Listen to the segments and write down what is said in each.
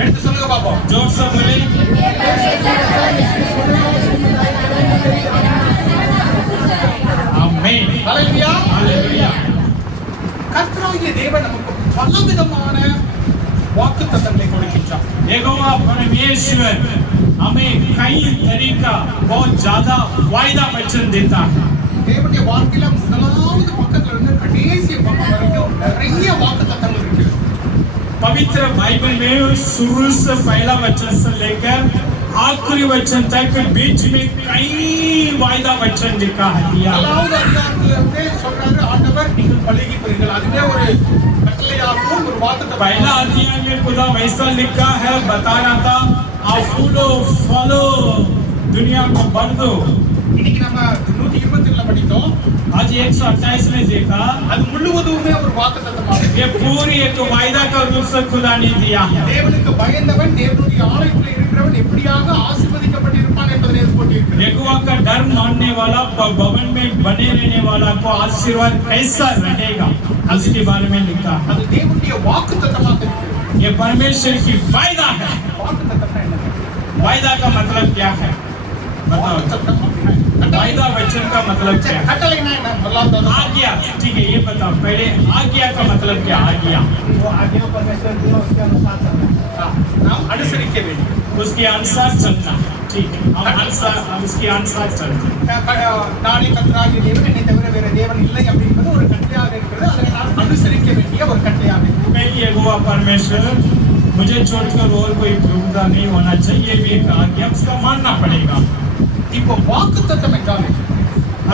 எடுத்து சொல்லுங்க பாப்போம். जोर से बोले आमीन। ஹalleluya. हालेलुया। கர்த்தராகிய தேவன் நமக்கு பலவிதமான வாக்குத்தத்தங்களை கொடுக்கின்றார். यहोवा परमेश्वर हमें कई तरीका बहुत ज्यादा वायदा वचन देता है। தேவனுடைய வார்த்தையில முதலாவது பக்கத்துல இருந்து கடைசி பக்கம் வரைக்கும் நிறைய வாக்குத்தத்தங்கள் இருக்கு. पवित्र बाइबल में शुरू से पहला वचन से लेकर आखिरी वचन तक बीच में कई वायदा वचन लिखा है। முதலாவது அதிகாரத்துல இருந்தே சொல்றாரு ஆண்டவர் நீங்கள் பழகி போறீர்கள். அதுவே ஒரு கட்டளையாகவும் ஒரு வாக்குத்தத்தம். पहला अध्याय में खुदा वैसा लिखा है, बता रहा था आप फूलो फलो दुनिया को भर दो। இன்னைக்கு நம்ம 127 படித்தோம். आज 128 में देखा அது முழுவதுமே ஒரு வாக்குத்தத்தமாகும். ये पूरी एक वायदा का रूप से खुदा ने दिया है। தேவனுக்கு பயந்தவன் தேவனுடைய ஆலயத்தில் இருக்கிறவன் எப்படியாக ஆசீர்வதிக்கப்பட்டிருப்பான் என்பதை போட்டிருக்கிறது. यहोवा का डर मानने वाला भवन में बने रहने वाला को आशीर्वाद कैसा रहेगा उसके बारे में लिखा है। அது தேவனுடைய வாக்குத்தத்தமாக இருக்கு. ये परमेश्वर की वायदा है। வாக்குத்தத்தம்னா என்ன? वायदा का मतलब क्या है बताओ। வாக்குத்தத்தம் அப்படின்னா என்ன? वायदा वचन का मतलब क्या है? கட்டளைனா என்ன? முதலாவது आज्ञा। ठीक है ये बताओ पहले आज्ञा का मतलब क्या? आज्ञा वो आज्ञा परमेश्वर दिया उसके अनुसार चलना। நாம் அனுசரிக்க வேண்டும். उसके अनुसार चलना। ठीक है हम उसके अनुसार चलते நானே கர்த்தராகிய தேவன், என்னை தவிர வேற தேவன் இல்லை அப்படிங்கிறது ஒரு கட்டளையாக இருக்கிறது. அதை நாம் அனுசரிக்க வேண்டிய ஒரு கட்டளையாக இருக்கிறது. मैं यहोवा परमेश्वर मुझे छोड़कर और कोई प्रभुता नहीं होना चाहिए भी एक आज्ञा उसका मानना पड़ेगा। இப்போ வாக்குத்தத்தம் என்றால் என்ன?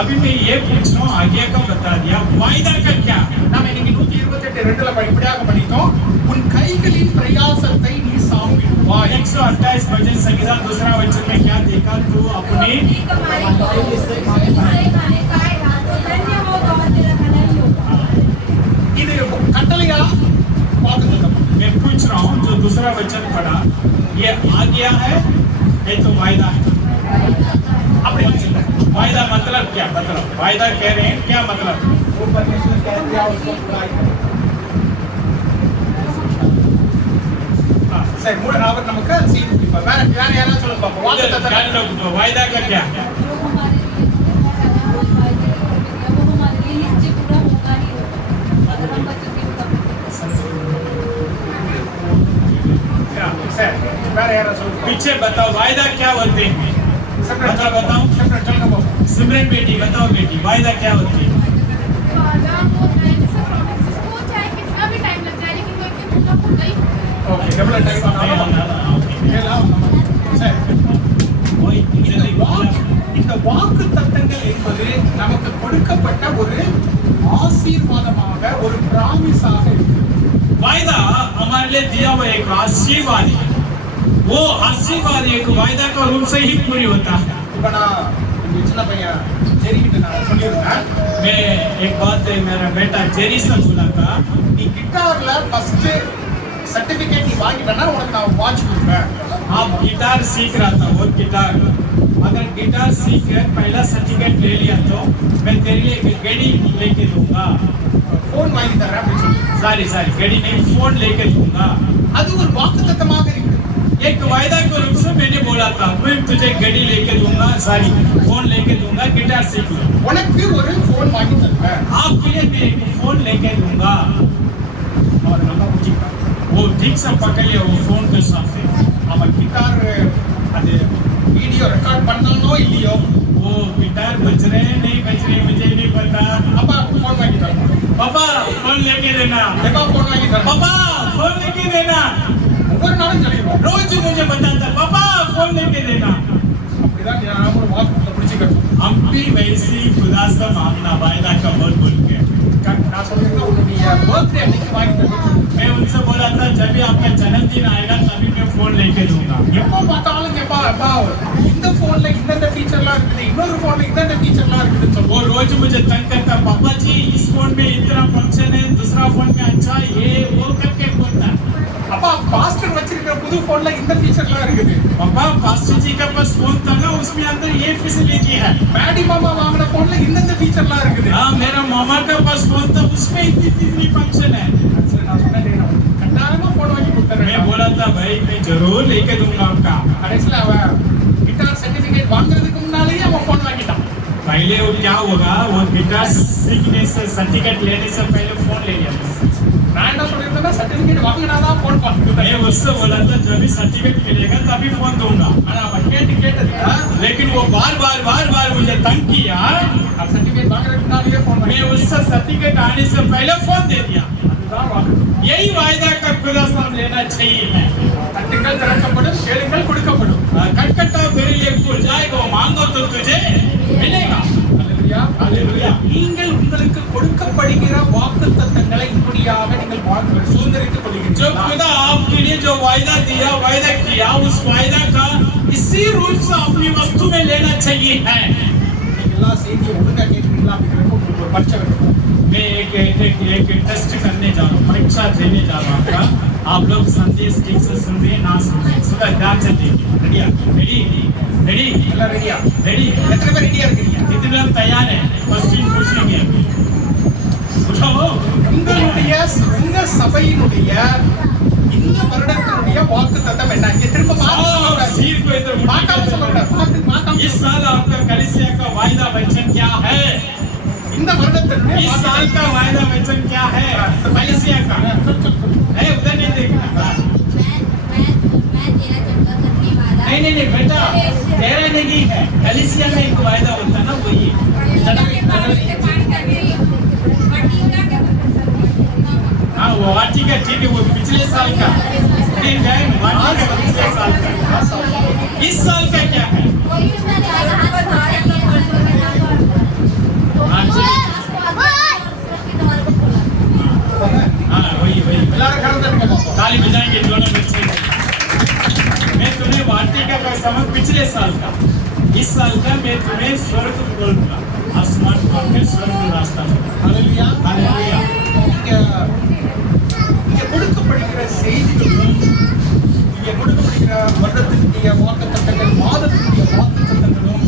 अभी मैं ये पूछ रहा हूँ आज्ञा का बता दिया, वायदा का क्या? நாம இன்னைக்கு 128:2 படிப்படியாக படித்தோம். உன் கைகளின் பிரயாசத்தை நீ சாப்பிடுவாய். 128 भजन संहिता दूसरा वचन में क्या देखा? तू अपने இது கட்டளையா வாக்குத்தத்தம்? मैं पूछ रहा हूँ जो दूसरा वचन पढ़ा ये आज्ञा है ये तो वायदा है। அப்படி இல்லை. वायदा मतलब क्या? मतलब वायदा कह रहे हैं क्या मतलब? वो परमेश्वर कह दिया उसको पूरा சரி அவர் நமக்கு செய்து கொடுப்பார். வேற யாராவது சொல்லுங்க பாப்போம். வாக்குத்தத்தம் जान लो तो वायदा का क्या? क्या? சரி வேற யாராவது சொல்லுங்க. पीछे बताओ वायदा क्या होते हैं? मतलब बताओ செப்பரேட் சொல்லுங்க பாப்போம். सिमरन बेटी बताओ बेटी वायदा क्या होती है? ஓகே எவ்வளவு டைம் இந்த வாக்கு தத்தங்கள் என்பது நமக்கு கொடுக்கப்பட்ட ஒரு ஆசீர்வாதமாக ஒரு பிராமிஸாக இருக்கு. वायदा हमारे लिए दिया हुआ एक आशीर्वाद है। वो आशीर्वाद एक वायदा का रूप से ही पूरी होता है। இப்ப நான் இந்த சின்ன பையன் ஜெரிகிட்ட நான் சொல்லியிருந்தேன். मैं एक बात मेरा बेटा जेरी से बोला था நீ கிட்டார்ல ஃபர்ஸ்ட் सर्टिफिकेट நீ வாங்கிட்டனா உனக்கு நான் வாட்ச் கொடுப்பேன். आप गिटार सीख रहा था वो गिटार अगर गिटार सीख कर पहला सर्टिफिकेट ले लिया तो मैं तेरे लिए एक घड़ी लेके दूंगा। ஃபோன் வாங்கி தரேன் அப்படி சொல்லி. सारी सारी घड़ी नहीं फोन लेके दूंगा। அது ஒரு வாக்குத்தத்தமாக இருக்கு. एक वायदा के रूप से मैंने बोला था मैं तुझे घड़ी लेके दूंगा, सारी फोन लेके दूंगा, गिटार सीख लो। உனக்கு ஒரு ஃபோன் வாங்கி தருவேன். आपके लिए मैं एक फोन लेके दूंगा। அவர் நல்லா புரிஞ்சுக்கிட்டார். वो ठीक से पकड़ लिया वो फोन के साथ। அவன் கிட்டார் அது வீடியோ ரெக்கார்ட் பண்ணானோ இல்லையோ वो गिटार बज रहे हैं नहीं बज रहे मुझे नहीं पता। அப்பா ஃபோன் வாங்கி தரேன். पापा फोन लेके देना, எப்பா ஃபோன் வாங்கி தரேன். पापा फोन लेके देना। ஒவ்வொரு நாளும் சொல்லிடுவோம். रोज मुझे बताता पापा फोन लेके देना। அப்படிதான் நான் ஒரு வாக்குல பிடிச்சிக்கணும். हम भी वैसी खुदा से मांगना वायदा का बोल बोल के। நான் சொல்றேன் உன்னுடைய बर्थडे அன்னைக்கு வாங்கி தருவேன். मैं उनसे बोला था जब भी आपका जन्मदिन आएगा तभी मैं फोन लेके दूंगा। எப்போ பார்த்தாலும் எப்பா அப்பா இந்த போன்ல இந்த ஃபீச்சர்லாம் இருக்குது, இன்னொரு போன்ல இந்த ஃபீச்சர்லாம் இருக்குன்னு சொல்லுவோம். वो रोज मुझे तंग करता पापा जी इस फोन में इतना फंक्शन है दूसरा फोन में अच्छा ये वो करके बोलता। அப்பா பாஸ்டர் வச்சிருக்கிற புது போன்ல இந்த ஃபீச்சர்லாம் இருக்குது. पापा पास्टर जी का पास फोन था ना उसमें अंदर ये फैसिलिटी है। மேடி மாமா வாங்கின போன்ல இந்த ஃபீச்சர்லாம் இருக்குது. हाँ मेरा मामा का पास फोन था उसमें इतनी फंक्शन है। சரி நான் சொன்னேன் கட்டாயமா போன் வாங்கி கொடுத்துறேன். मैं बोला था भाई जरूर लेके दूंगा आपका। கடைசியில அவன் गिटार सर्टिफिकेट வாங்குறதுக்கு முன்னாலேயே அவன் போன் வாங்கிட்டான். पहले वो क्या होगा, वो गिटार सीखने से सर्टिफिकेट लेने से पहले फोन ले लिया। நான் என்ன சொல்லிருந்தேன்னா சர்டிபிகேட் வாங்கினாதான் போன் பண்ணுவேன். मैं उससे बोला था जब भी सर्टिफिकेट मिलेगा तभी फोन दूंगा, ஆனா அவன் கேட்டதுக்கு लेकिन वो बार बार मुझे तंग किया। சர்டிபிகேட் வாங்குறதுக்கு முன்னாலேயே போன் मैं उससे सर्टिफिकेट आने से पहले फोन दे दिया। அதுதான் வாக்கு. यही वायदा का खुदा से हम लेना चाहिए। தட்டுங்கள் திறக்கப்படும், கேளுங்கள் கொடுக்கப்படும். खटखटा तेरे लिए खुल जाएगा, मांगो तो तुझे मिलेगा। அல்லேலூயா. हालेलुया। நீங்கள் உங்களுக்கு கொடுக்கப்படுகிற வாக்குத்தத்தங்களை இப்படியாக நீங்கள் சுதந்திரித்துக் जो கொள்கிறீர்கள். खुदा आपके लिए जो वायदा दिया, वायदा किया, उस वायदा का इसी रूप से अपनी वस्तु में लेना चाहिए है। நீங்க எல்லா செய்தியும் ஒழுங்கா கேட்கிறீங்களா அப்படிங்கிறது உங்களுக்கு ஒரு பரீட்சை வைக்கணும். मैं एक टेस्ट करने जा रहा हूँ, परीक्षा देने जा रहा हूँ आपका। आप लोग संदेश ठीक से सुन रहे हैं, ना सुन रहे हैं, सुबह ध्यान से देखिए। रेडी रेडी எல்லாம் ரெடியா? रेडी। எத்தனை பேர் ரெடியா இருக்கிறீங்க? कितने लोग तैयार हैं? क्वेश्चन पूछेंगे अभी। उठाओ। உங்க சபையினுடைய இந்த வருடத்தினுடைய வாக்குத்தத்தம் என்ன? இங்க திரும்ப सिर को इधर பார்க்காம சொல்லக்கூடாது. इस साल आपका कलीसिया का वायदा वचन क्या है? இந்த வருடத்தினுடைய इस साल का वायदा वचन क्या है कलीसिया का? है उधर नहीं देखना। मैं तेरा चंगा करने वाला नहीं बेटा, तेरा नहीं है, कलीसिया में एक वायदा होता है ना, वही हाँ वो वाटिका, ठीक है, वो पिछले साल का ठीक है, वाटिका पिछले साल का। इस साल का क्या है? हाँ वही எல்லாரும் கலந்து தட்டுங்க பாப்போம். ताली बजाएंगे दोनों बच्चे। मैं तुम्हें वाटिका का समय पिछले साल का, इस साल का मैं तुम्हें स्वर्ग बोलूंगा, आसमान खोल के स्वर्ग रास्ता दूंगा। அல்லேலூயா. हालेलुया। இங்க கொடுக்கப்படுகிற செய்திகளும் இங்க கொடுக்கப்படுகிற வருடத்தினுடைய வாக்குத்தத்தங்கள், மாதத்தினுடைய வாக்குத்தத்தங்களும்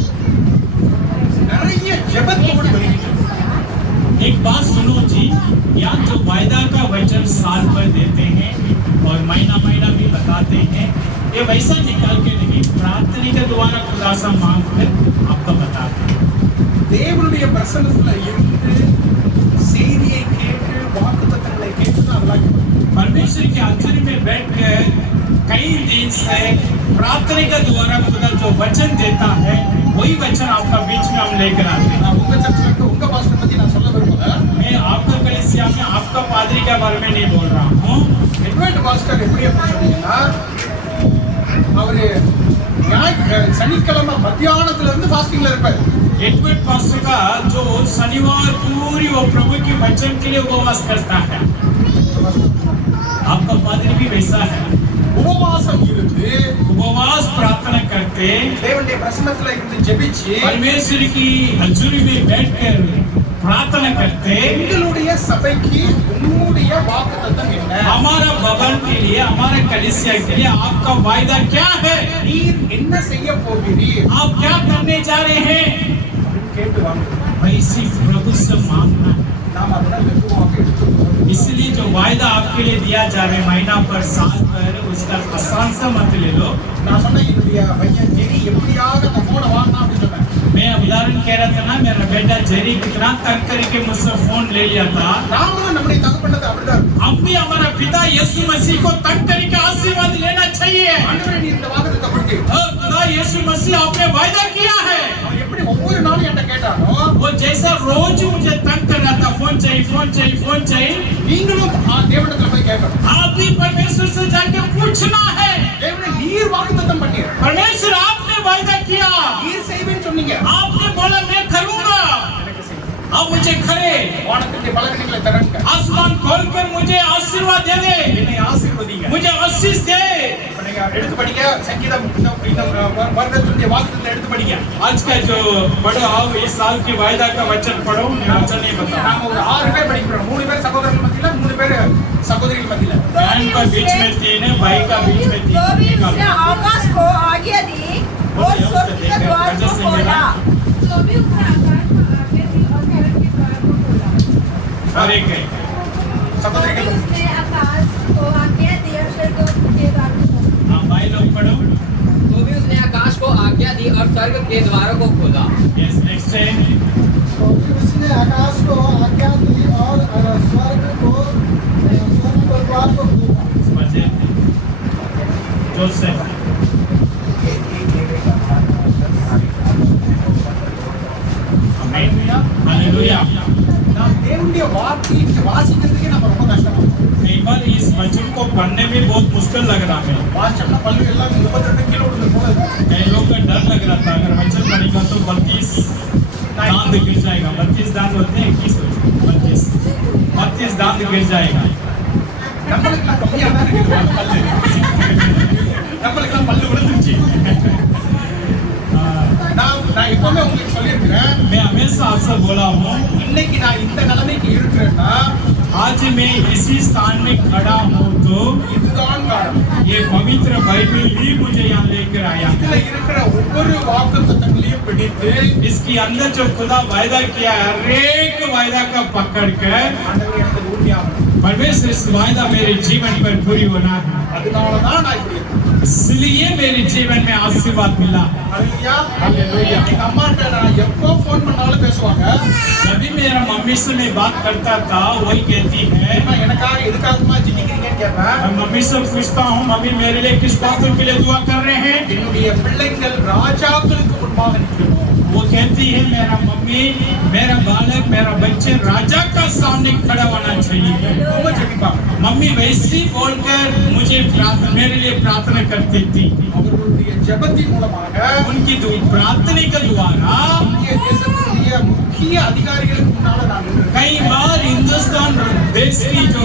நிறைய ஜெபத்தோடு வருகின்றன. एक बात सुनो जी, यहाँ जो वायदा का वचन साल भर देते हैं और महीना महीना भी बताते हैं, ये वैसा निकाल के नहीं, प्रार्थना के द्वारा खुदा से मांग कर आपको बताते हैं। தேவனுடைய பிரசன்னத்துல இருந்து செய்தியை கேட்டு வாக்குத்தத்தங்களை கேட்டு தான் அதெல்லாம் கேட்கணும். परमेश्वर के आचरण में बैठकर कई दिन से प्रार्थना के द्वारा खुदा जो वचन देता है, वही वचन आपका बीच में हम लेकर आते हैं। நான் உங்க சர்ச்சில் இருக்க உங்க பாஸ்டர் பத்தி நான் சொல்ல விரும்பல. मैं आपका कलीसिया में आपका पादरी के बारे में नहीं बोल रहा हूँ। எட்வர்ட் பாஸ்டர் எப்படி அப்படின்னு சொன்னீங்கன்னா, அவரு சனிக்கிழமை மத்தியானத்துல இருந்து ஃபாஸ்டிங்ல இருப்பாரு. एडवर्ड पास्टर का जो शनिवार पूरी वो प्रभु के वचन के लिए उपवास करता है, आपका पादरी भी वैसा है, உபவாசம் இருந்து उपवास प्रार्थना करते, தேவனுடைய பிரசன்னத்துல இருந்து ஜெபிச்சு परमेश्वर की हजूरी में बैठकर प्रार्थना करते। எங்களுடைய சபைக்கு உன்னுடைய வாக்குத்தத்தம் என்ன? हमारा भवन के लिए, हमारे कलीसिया के लिए आपका वायदा क्या है? நீர் என்ன செய்ய போகிறீர்? आप क्या करने जा रहे हैं? கேட்டு வாங்க. वैसी प्रभु से मांगना। நாம் அதெல்லாம் வெகுவாக எடுத்துக்கொள்வோம். इसलिए जो वायदा आपके लिए दिया जा रहा है महीना पर, साल पर, उसका आसान से मत ले लो। நான் சொன்னேன் என்னுடைய பையன் ஜெரி எப்படியாவது அந்த போனை வாங்கினா அப்படின்னு சொன்னேன். मैं उदाहरण कह रहा था ना, मेरा बेटा जेरी कितना तंग करके मुझसे फोन ले लिया था। நாமளும் நம்முடைய தகப்பனது அப்படிதான். हम भी हमारा पिता यीशु मसीह को तंग करके आशीर्वाद लेना चाहिए। ஆண்டவரே நீ இந்த வாக்குத்தத்தம் கொடுத்தீர். खुदा यीशु मसीह आपने वायदा किया है। அவன் எப்படி ஒவ்வொரு நாளும் என்கிட்ட கேட்டானோ, वो जैसा रोज मुझे तंग कर रहा था, फोन चाहिए फोन चाहिए फोन चाहिए, நீங்களும் தேவனிடத்துல போய் கேட்கணும். आप भी परमेश्वर से जाके पूछना है। தேவனே நீர் வாக்குத்தத்தம் பண்ணீர். परमेश्वर आपने वायदा किया, நீர் செய்வேன்னு சொன்னீங்க. आपने बोला मैं करूंगा, எனக்கு செய்யுங்க. अब मुझे करे। வானத்துக்கு பலகணிகளை தரங்க. आसमान खोलकर मुझे आशीर्वाद दे दे, என்னை ஆசீர்வதிங்க. मुझे आशीष दे। இப்ப நீங்க எடுத்து படிங்க சங்கீதம் இந்த வருடத்தினுடைய வாக்குத்தத்தத்தை எடுத்து படிங்க. आज का जो पढ़ो आओ, इस साल की वायदा का वचन पढ़ो, मैं वचन नहीं बताऊं। நாம ஒரு 6 பேர் படிக்கிறோம். 3 பேர் சகோதரர்கள் மத்தியில, 3 பேர் சகோதரிகள் மத்தியில. बहन का बीच में 3 है, भाई का बीच में 3 तो भी है। उसने आकाश को आज्ञा दी और स्वर्ग के द्वार को खोला। तो भी उसने आकाश को आगे दी और स्वर्ग के द्वार को खोला। और एक है சகோதரிகள் उसने आकाश को आज्ञा दी और स्वर्ग के द्वार को खोला। हाँ, भाई को आज्ञा दी और स्वर्ग के द्वारों को खोला। Yes, next time. तो फिर उसने आकाश को आज्ञा दी और स्वर्ग को द्वार को खोला। Joseph. Amen. Hallelujah. நாம் தேவனுடைய வார்த்தையை வாசிக்கிறதுக்கே நம்ம ரொம்ப கஷ்டப்படுறோம். कई बार इस वचन को पढ़ने में बहुत मुश्किल लग रहा है। வாசம்னா பல்லு எல்லாம் 22 கிலோ உள்ள போல இருக்கு. कई लोग का डर लग रहा था अगर वचन पढ़ेगा तो 32 दांत गिर जाएगा। 32 दांत होते हैं 32 दांत गिर जाएगा। நம்மளுக்கு கம்மியா தான் இருக்குது பல்லு. நம்மளுக்கு பல்லு விழுந்துருச்சு. நான் எப்பவுமே உங்களுக்கு சொல்லியிருக்கிறேன், मैं हमेशा आपसे बोला हूँ, இன்னைக்கு நான் இந்த நிலைமைக்கு இருக்கிறேன்னா आज मैं इसी स्थान में खड़ा हूँ तो இதுதான் காரணம். ये पवित्र बाइबल ही मुझे यहाँ लेकर आया। இதுல இருக்கிற ஒவ்வொரு வாக்குத்தத்தங்களையும் பிடித்து इसके अंदर जो खुदा वायदा किया है, हर एक वायदा का पकड़ कर ஆண்டவர் எனக்கு உறுதியாகணும். परमेश्वर इस वायदा मेरे जीवन पर पूरी होना है, அதனாலதான் நான் இப்படி இருக்கேன். इसलिए मेरे जीवन में आशीर्वाद मिला। ஹல்லேலூயா, ஹல்லேலூயா. எங்க அம்மாட்ட நான் எப்போ ஃபோன் பண்ணாலும் பேசுவாங்க. जब भी मेरा मम्मी से मैं बात करता था वही कहती है, அம்மா, எனக்காக எதுக்காகமா ஜெபிக்கிறீங்கன்னு கேட்பேன். मैं मम्मी से पूछता हूँ, मम्मी मेरे लिए किस बातों के लिए दुआ कर रहे हैं? என்னுடைய பிள்ளைங்கள் ராஜாக்களுக்கு முன்பாக நிற்கணும். वो कहती है मेरा मम्मी, मेरा बालक, मेरा बच्चे राजा का सामने खड़ा होना चाहिए। ரொம்ப ஜெபிப்பாங்க. मम्मी वैसी बोलकर मुझे मेरे लिए प्रार्थना करती थी। அவர்களுடைய ஜெபத்தின் மூலமாக उनकी प्रार्थना के द्वारा இந்திய தேசத்தினுடைய முக்கிய அதிகாரிகளுக்கு முன்னால நான் நின்றுருக்கேன். कई बार हिंदुस्तान देश की जो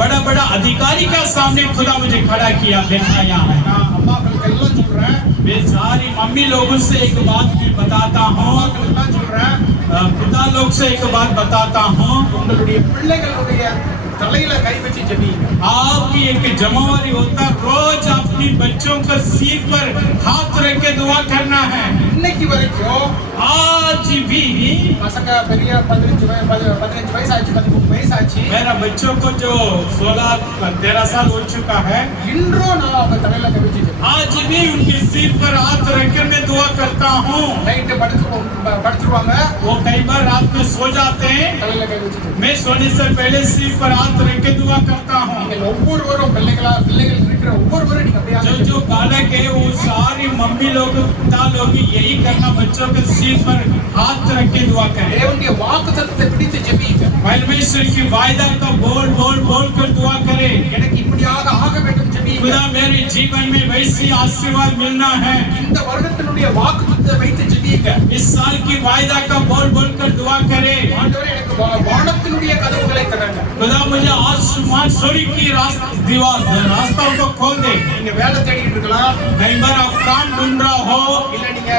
बड़ा बड़ा अधिकारी का सामने खुदा मुझे खड़ा किया, दिखाया है। நான் அம்மாக்களுக்கு எல்லாம் சொல்றேன், मैं सारी मम्मी लोगों से एक बात भी बताता हूँ, அம்மாக்களுக்கு எல்லாம் சொல்றேன், पिता लोग से एक बात बताता हूँ, உங்களுடைய பிள்ளைகளுடைய தலையில கை வச்சு ஜெபிங்க. आपकी एक जमावरी होता, रोज अपनी बच्चों का सिर पर हाथ रख के दुआ करना है। இன்னைக்கு வரைக்கும் आज भी பசங்க பெரிய 15 வயசு ஆச்சு, 13 வயசு ஆச்சு. मेरा बच्चों को जो 16-13 साल हो चुका है, இன்றும் நான் அவங்க தலையில கை வச்சு ஜெபிப்பேன். आज भी उनके सिर पर हाथ रखकर मैं दुआ करता हूँ। நைட்டு படுத்துருவாங்க, वो कई बार रात में सो जाते हैं, தலையில கை வச்சு ஜெபிப்பேன். मैं सोने से पहले सिर पर हाथ रख के दुआ करता हूँ। நீங்கள் ஒவ்வொருவரும் பிள்ளைகள் இருக்கிற ஒவ்வொருவரும் நீங்க அப்படியே जो बालक है वो सारी मम्मी लोग, पिता लोग यही करना, बच्चों के सिर पर हाथ रख के दुआ करें। தேவனுடைய வாக்குத்தத்தத்தை பிடித்து ஜெபிங்க. परमेश्वर की वायदा का बोल बोल बोल कर दुआ करें। எனக்கு இப்படியாக ஆக வேண்டும் ஜெபிங்க. खुदा मेरे जीवन में वैसी आशीर्वाद मिलना है। இந்த வருடத்தினுடைய வாக்குத்தத்தத்தை வைத்து ஜெபிங்க. इस साल की वायदा का बोल बोल कर दुआ करें। ஆண்டவரே எனக்கு வானத்தினுடைய கதவுகளை திறங்க. खुदा मुझे आसमान स्वर्ग की रास्ताओं को खोल दे। நீங்க வேலை தேடிட்டு இருக்கலாம், कई बार आप काम ढूंढ रहा हो, இல்ல நீங்க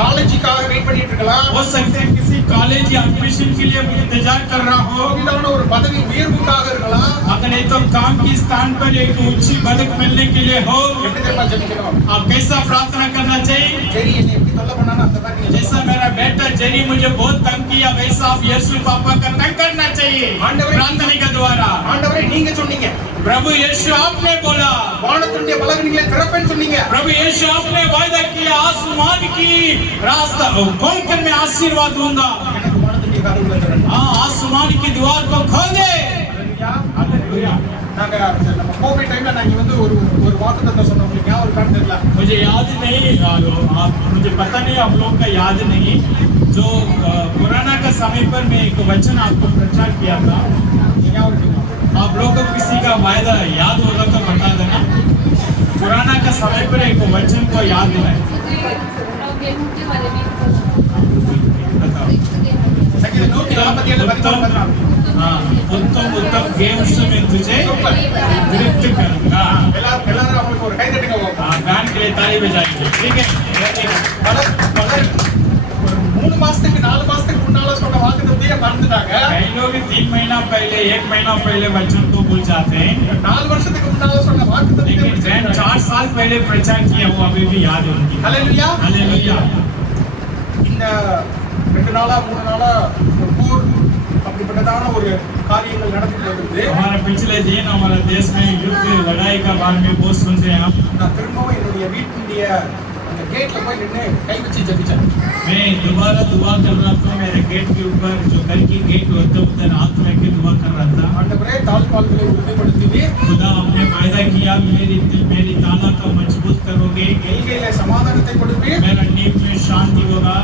காலேஜுக்காக வெயிட் பண்ணிட்டு இருக்கலாம், हो सकते हैं किसी कॉलेज या एडमिशन के लिए इंतजार कर रहा हो, இல்லாம ஒரு பதவி உயர்வுக்காக இருக்கலாம். अगर नहीं तो काम की स्थान पर एक ऊंची पदक मिलने के लिए हो, எப்படி தெரியுமா ஜெபிக்கணும்? आप कैसा प्रार्थना करना चाहिए? சரி, என்னை எப்படி தொல்லை பண்ணானோ அந்த மாதிரி நீங்க जैसा मेरा बेटा जेरी मुझे बहुत तंग किया, वैसा आप यीशु पापा का तंग करना चाहिए प्रार्थना के द्वारा। ஆண்டவரே நீங்க சொன்னீங்க, प्रभु यीशु आपने बोला, வானத்தினுடைய பலகணிகளை திறப்பேன்னு சொன்னீங்க. प्रभु यीशु आपने वायदा किया, आसमान की रास्ता खोलकर मैं आशीर्वाद दूंगा। எனக்கு வானத்தினுடைய கதவுகளை திறங்க. हाँ, आसमान की द्वार को खोल दे। ஹல்லேலூயா. நாங்க நம்ம கோவிட் டைம்ல நாங்க வந்து ஒரு வாக்குத்தத்தம் சொன்னோம், உங்களுக்கு ஞாபகம் இருக்கான்னு தெரியல. मुझे याद नहीं, मुझे पता नहीं आप लोग का याद नहीं, जो कोरोना का समय पर मैं एक वचन आपको प्रचार किया था। ஞாபகம் இருக்குங்களா? आप लोग को किसी का वायदा याद होगा तो बता देना। कोरोना का समय पर एक वचन को याद है, गेहूं के बारे में बताओ। சங்கீதம் 147:13. हाँ, उत्तम उत्तम गेहूं से मैं तुझे तृप्त करूंगा। எல்லாரும் அவங்களுக்கு ஒரு கை தட்டுங்க பாப்போம். हाँ, गान के लिए ताली बजाएंगे, ठीक है। பலர் ஒரு 3 மாசத்துக்கு 4 மாசத்துக்கு முன்னால சொன்ன வாக்குத்தத்தத்தையே மறந்துட்டாங்க. कई लोग 3 महीना पहले 1 महीना पहले वचन को भूल जाते हैं, 4 வருஷத்துக்கு मुன்னால சொன்ன வாக்குத்தத்தத்தையே लेकिन जैन 4 साल पहले प्रचार किया वो अभी भी याद होगी। ஹல்லேலூயா. हालेलुया। இந்த 2 நாளா 3 நாளா ஒரு போர் அப்படிப்பட்டதான ஒரு காரியங்கள் நடந்துட்டு வருது. हमारा पिछले दिन हमारे देश में युद्ध लड़ाई का बारे में बहुत सुनते हैं आप। நான் திரும்பவும் என்னுடைய வீட்டினுடைய அந்த கேட்ல போய் நின்று கை வச்சு ஜெபிச்சேன். मैं दोबारा दुआ कर रहा था मेरे गेट के ऊपर जो घर की गेट होता उधर हाथ में के दुआ कर रहा था ஆண்டவரே தாழ்பால்களை உறுதிப்படுத்துவீர், खुदा आपने वायदा किया मेरी ताला को मजबूत करोगे எல்கையிலே சமாதானத்தை கொடுப்பீர், मेरा नींव में शांति होगा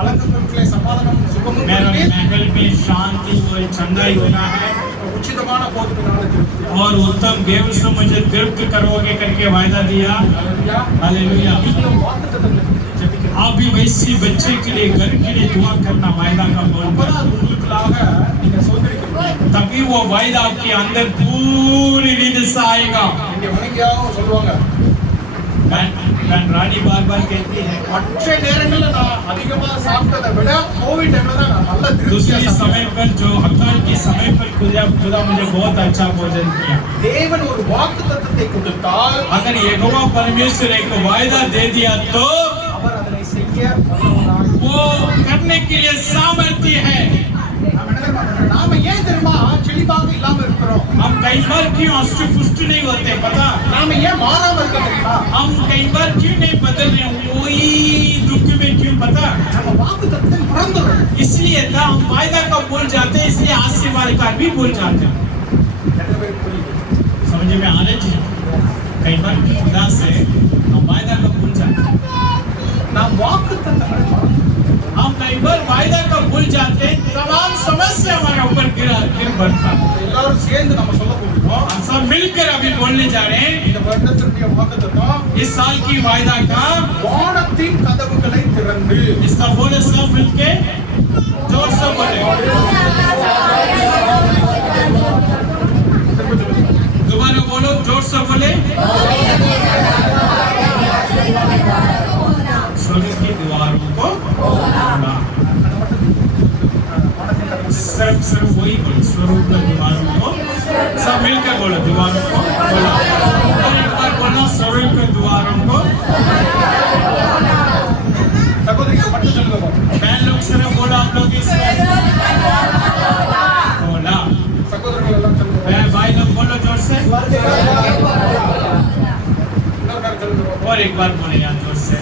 அலங்கத்திலே சமாதானம் சுகமும் मेरा கொடுப்பீர், महल में शांति और चंगाई होना है உச்சிதமான போதுமையினால திருப்தி. और उत्तम देव से मुझे तृप्त करोगे करके वायदा दिया அல்லேலூயா. हालेलुया நீங்களும் வாக்குத்தத்தங்களை குறித்து ஜெபிக்கணும். आप भी वैसे बच्चे के लिए घर के लिए दुआ करना वायदा का बोल அப்பதான் அது உங்களுக்குள்ளாக நீங்க சுதந்திரிக்க முடியும். तभी वो वायदा आपके अंदर पूरी रीति से आएगा இங்க மனைவியாவும் சொல்லுவாங்க, बहन रानी बार बार कहती है மற்ற நேரங்கள்ல நான் அதிகமா சாப்பிட்டதை விட கோவிட் டைம்ல தான் நான் நல்ல திருப்தியா दूसरे समय சாப்பிட்டேன். पर जो अकाल के समय पर खुदा मुझे बहुत अच्छा भोजन किया தேவன் ஒரு வாக்குத்தத்தத்தை கொடுத்தால் अगर यहोवा परमेश्वर एक वायदा दे दिया तो அவர் அதனை செய்ய வல்லவராய். वो करने के लिए सामर्थ्य है நாம என்ன தெரியுமா பண்றோம்? நாம ஏன் தெரியுமா செழிப்பாக இல்லாம இருக்கிறோம்? हम कई बार क्यों अष्ट पुष्ट नहीं होते पता நாம ஏன் மாறாம இருக்க தெரியுமா? हम कई बार क्यों नहीं बदल रहे वही दुख में क्यों पता நம்ம வாக்குத்தத்தத்தை மறந்துடுறோம். इसलिए था हम वायदा का भूल जाते हैं इसलिए आशीर्वाद का भी भूल जाते हैं எத்தனை பேருக்கு புரியுது? समझ में आ रही है कई बार खुदा से हम वायदा का भूल जाते हैं நாம் வாக்குத்தத்தங்களை மறந்துடுறோம். हम कई बार वायदा का भूल जाते हैं तमाम समस्या हमारे ऊपर गिर पड़ता है எல்லாரும் சேர்ந்து நம்ம சொல்ல போகிறோம், हम सब मिलकर अभी बोलने जा रहे हैं இந்த வருடத்தினுடைய வாக்குத்தத்தம் इस साल की वायदा का வானத்தின் கதவுகளை திறந்து. इसका बोले सब मिलके जोर से बोले दोबारा बोलो जोर से बोले स्वर्ग की दीवारों को खोला। सिर्फ वही बोलो स्वरूप की दीवारों को सब मिलकर बोलो दीवारों को खोला और एक बार बोलो स्वरूप की दीवारों को சகோதரிகள் மட்டும் சொல்லுங்க பாப்போம். बहन लोग सिर्फ बोलो आप लोग इस खोला சகோதரர்கள் எல்லாம் சொல்லுங்க. बहन भाई लोग बोलो जोर से இன்னொரு நேரம் சொல்லுங்க பாப்போம். और एक बार बोले यार जोर से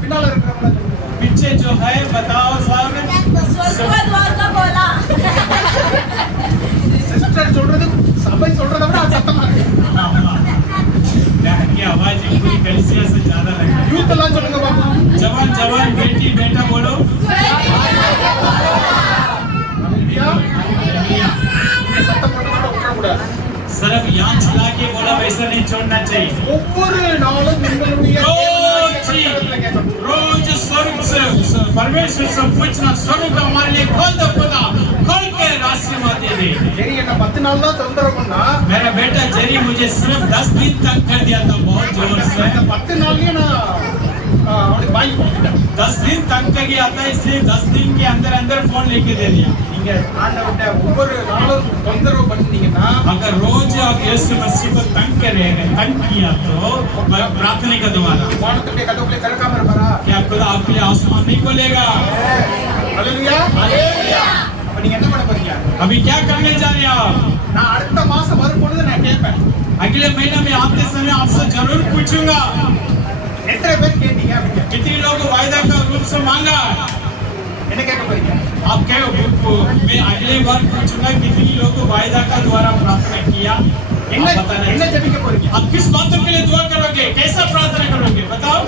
பின்னால இருக்கிறவங்க சொல்லுங்க. पीछे जो है बताओ सब स्वर्ग का द्वार का बोला சிஸ்டர் சொல்றது சபை சொல்றதை விட அது சத்தமா இருக்கு. बहन की आवाज पूरी कलिसिया से ज्यादा लग रही है யூத் எல்லாம் சொல்லுங்க பாப்போம். जवान जवान बेटी बेटा बोलो அல்லேலூயா. இங்க சத்தம் போட்டுக்கிட்டு உட்காரக்கூடாது. सिर्फ यहाँ चला के बोला वैसा नहीं छोड़ना चाहिए ஒவ்வொரு நாளும் உங்களுடைய रोज स्वर्ग से परमेश्वर से पूछना स्वर्ग हमारे लिए खोल दो खुदा खोल के आशीर्वाद दे दे சரி என்ன 10 நாள் தான் தொந்தரவு பண்ணா मेरा बेटा जेरी मुझे सिर्फ 10 दिन तक कर दिया था बहुत जोर से இந்த 10 நாள்லயே நான் அவனுக்கு வாங்கி கொடுத்துட்டேன். 10 दिन तक कर गया था इसलिए 10 दिन के अंदर अंदर फोन लेके दे दिया நீங்க ஆண்டவர்ட்ட ஒவ்வொரு நாளும் தொந்தரவு பண்ணீங்கன்னா अगर रोज आप यीशु मसीह को तंग किया तो प्रार्थना का द्वारा வானத்துடைய கதவுகளை திறக்காம இருப்பாரா? क्या खुदा आपके लिए आसमान नहीं खोलेगा அல்லேலூயா. அல்லேலூயா. அப்ப நீங்க என்ன பண்ண போறீங்க? अभी क्या करने जा रहे हैं आप நான் அடுத்த மாசம் வரும்பொழுது நான் கேட்பேன், अगले महीने में आते समय आपसे जरूर पूछूंगा எத்தனை பேர் கேட்டீங்க அப்படின்னு. कितने लोग वायदा का रूप से मांगा என்ன கேட்க போறீங்க? आप क्या मैं अगले बार पूछूंगा कितने लोग वायदा का द्वारा प्रार्थना किया என்ன आप बताना என்ன ஜெபிக்க போறீங்க? आप किस बातों के लिए दुआ करोगे कैसा प्रार्थना करोगे बताओ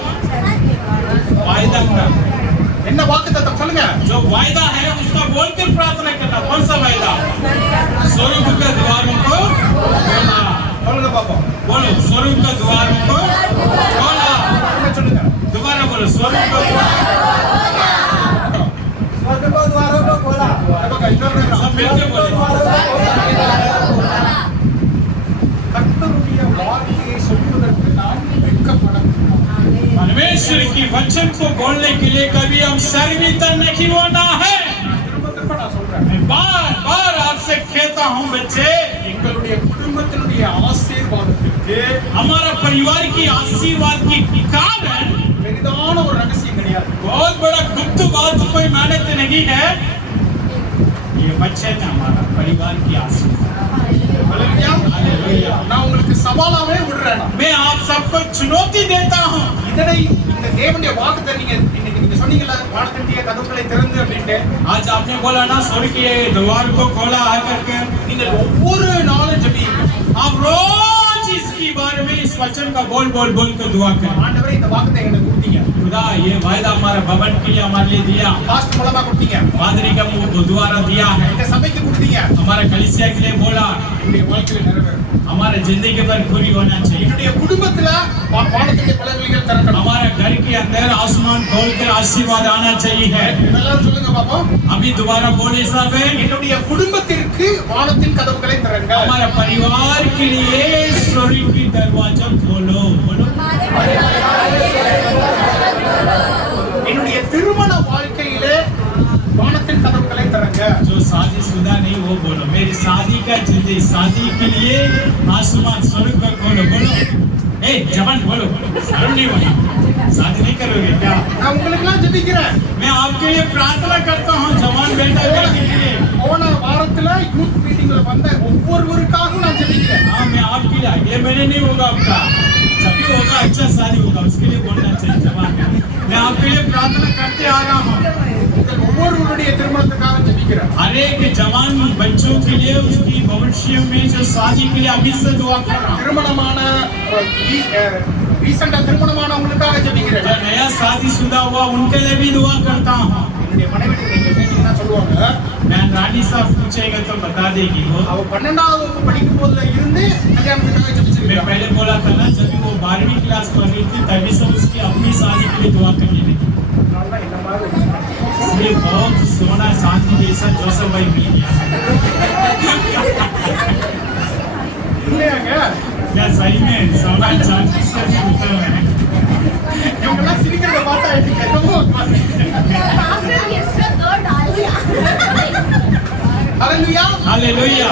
वायदा का என்ன வாக்குத்தத்தம் சொல்லுங்க. जो वायदा है उसका बोल कर प्रार्थना करना कौन सा वायदा स्वरूप के द्वारों को खोला சொல்லுங்க பாப்போம். बोलो स्वरूप के द्वारों को खोला என்ன சொல்லுங்க? दोबारा बोलो स्वरूप का द्वार स्वर्ग को द्वारों को खोला அப்ப இன்னொரு நேரம். सब मिलकर बोले கர்த்தருடைய வார்த்தையை சொல்வதற்கு நாம் வெட்கப்படக்கூடாது. परमेश्वर की वचन को बोलने के लिए कभी हम शर्मिंदा नहीं होना है திரும்ப திரும்ப நான் சொல்றேன், मैं बार बार आपसे कहता हूँ बच्चे எங்களுடைய குடும்பத்தினுடைய ஆசீர்வாதத்திற்கு हमारा परिवार की आशीर्वाद की कारण பெரிதான ஒரு ரகசியம் கிடையாது. बहुत बड़ा गुप्त बात कोई मान्यता नहीं है ये बच्चे थे हमारा परिवार की आशीष। ஹalleluya. हालेलुया। நான் உங்களுக்கு சவாலாவே விடுறேன். मैं आप सबको चुनौती देता हूँ। இதனை இந்த தேவனுடைய வாக்குத்தை நீங்க சொன்னீங்கல்ல, வானத்தினுடைய கதவுகளை திறந்து அப்படின்ட்டு आज आपने बोला ना स्वर्ग के द्वार को खोला आकर के, நீங்கள் ஒவ்வொரு நாளும் ஜெபிங்க. आप रोज इसके बारे में इस वचन का बोल बोल बोल कर दुआ करें। ஆண்டவரே இந்த வாக்குத்தை எனக்கு கொடுத்தீங்க, खुदा ये वायदा हमारे भवन के लिए हमारे लिए दिया, பாஸ்ட் மூலமா கொடுத்தீங்க, पादरी का द्वारा दिया है, இந்த சபைக்கு கொடுத்தீங்க. हमारे कलीसिया के लिए बोला, என்னுடைய வாழ்க்கையில நிறைவேறும். हमारे जिंदगी पर पूरी होना चाहिए। என்னுடைய குடும்பத்துல வானத்தினுடைய பலன்கள் திறக்கணும். हमारे घर के अंदर आसमान खोल कर आशीर्वाद आना चाहिए। எல்லாரும் சொல்லுங்க பாப்போம். अभी दोबारा बोले साहब, என்னுடைய குடும்பத்திற்கு வானத்தின் கதவுகளை திறங்க. हमारे परिवार के लिए स्वर्ग की दरवाजा खोलो। बोलो என்னுடைய திருமண வாழ்க்கையிலே வானத்தின் கதவுகளை திறங்க. जो शादीशुदा नहीं वो बोलो, मेरी शादी का जिंदगी, शादी के लिए आसमान स्वर्ग का खोलो। बोलो ए जवान बोलो, शर्म नहीं होना, शादी नहीं करोगे क्या? நான் உங்களுக்கெல்லாம் ஜெபிக்கிறேன். मैं आपके लिए प्रार्थना करता हूँ, जवान बेटा बेटी के लिए। போன வாரத்துல யூத் மீட்டிங்ல வந்த ஒவ்வொருவருக்காகவும் நான் ஜெபிக்கிறேன். हाँ मैं आपके लिए, अगले महीने नहीं होगा आपका, सभी होगा, अच्छा शादी होगा, उसके लिए बोलना चाहिए जवान। मैं आपके लिए प्रार्थना करते आ रहा हूँ, உங்கள் ஒவ்வொருவருடைய திருமணத்துக்காக ஜெபிக்கிறேன். हर एक जवान बच्चों के लिए, उसकी भविष्य में जो शादी के लिए अभी से दुआ कर रहा हूँ। திருமணமான ரீசெண்டா திருமணமானவங்களுக்காக ஜெபிக்கிறேன். जो नया शादीशुदा हुआ उनके लिए भी दुआ करता हूँ। என்னுடைய மனைவி நீங்க கேட்டீங்கன்னா சொல்லுவாங்க, मैं रानी साहब पूछेगा तो बता देगी वो। அவ 12வது வகுப்பு படிக்கும் போதுல இருந்து கல்யாணத்துக்காக मैं ஜெபிச்சிருக்கேன். पहले बोला था ना, जब वो 12वीं क्लास पढ़ रही थी तभी से उसकी अपनी शादी के लिए दुआ करने लगी। அதனால இந்த மாதிரி इसलिए बहुत सोना चांदी जैसा जोसेफ भाई मिल गया। இல்லையாங்க, क्या सही में सोना चांदी से उतर है? இவங்கெல்லாம் சிரிக்கிறத பார்த்தா எனக்கு என்னமோ पास्टर ये सब दो डाल दिया ஹalleluya. हालेलुया।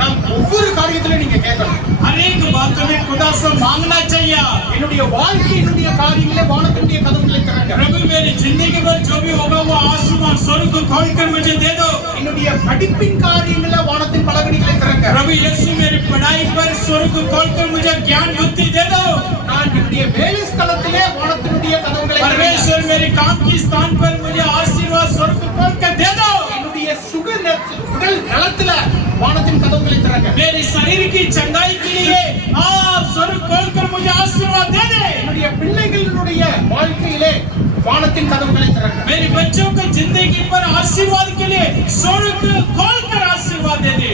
நாம் ஒவ்வொரு காரியத்திலும் நீங்க கேட்கணும். हर एक बात में खुदा से मांगना चाहिए। என்னுடைய வாழ்க்கை, என்னுடைய காரியங்களே வானத்தினுடைய கதவுகளை திறங்க. प्रभु मेरी जिंदगी पर जो भी होगा वो आसमान स्वर्ग को खोलकर मुझे दे दो। என்னுடைய படிப்பின் காரியங்கள வானத்தின் பலகணிகளை திறங்க. प्रभु यीशु मेरी पढ़ाई पर स्वर्ग खोलकर मुझे ज्ञान बुद्धि दे दो। நான் என்னுடைய வேலை ஸ்தலத்திலே வானத்தினுடைய கதவுகளை திறங்க. परमेश्वर मेरे काम की स्थान पर मुझे आशीर्वाद स्वर्ग खोलकर दे दो। என்னுடைய உடல் நலத்துல வானத்தின் கதவுகளை திறங்க. मेरे शरीर की चंगाई के लिए आप स्वर्ग खोलकर मुझे आशीर्वाद दे दे। என்னுடைய பிள்ளைகளுடைய வாழ்க்கையிலே வானத்தின் கதவுகளை திறங்க. मेरे बच्चों को जिंदगी पर आशीर्वाद के लिए स्वर्ग खोलकर आशीर्वाद दे दे।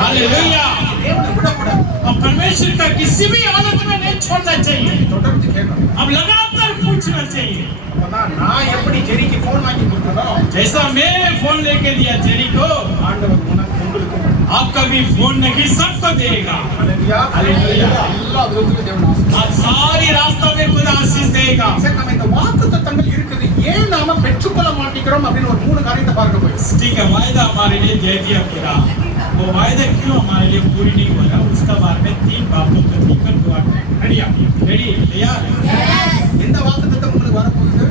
हालेलुया। தேவனை விடக்கூடாது. और परमेश्वर का किसी भी हालत में नहीं छोड़ना चाहिए। தொடர்ந்து கேட்கணும். अब लगातार पूछना चाहिए। அப்பதான் நான் எப்படி ஜெரிக்கு போன் வாங்கி கொடுத்தனோ जैसा मैं फोन लेके दिया जेरी को, ஆண்டவர் உங்களுக்கு आपका भी फोन नहीं सबको देगा। ஹalleluya. ஹalleluya. எல்லா விதத்திலும் தேவன் ஆசீர்வதிப்பார். और सारी रास्तों में खुदा आशीष देगा। சரி, நம்ம இந்த வாக்குத்தத்தங்கள் இருக்குது, ஏன் நாம பெற்றுக்கொள்ள மாட்டேங்கிறோம் அப்படின்னு ஒரு 3 காரியத்தை பார்க்க போய் ठीक है, वायदा हमारे लिए दे दिया खुदा, वो वायदा क्यों हमारे लिए पूरी नहीं हो रहा, उसका बारे में 3 बातों को लेकर दुआ करें। रेडी तैयार? எந்த வாக்குத்தத்தம் உங்களுக்கு வரப்போகுது?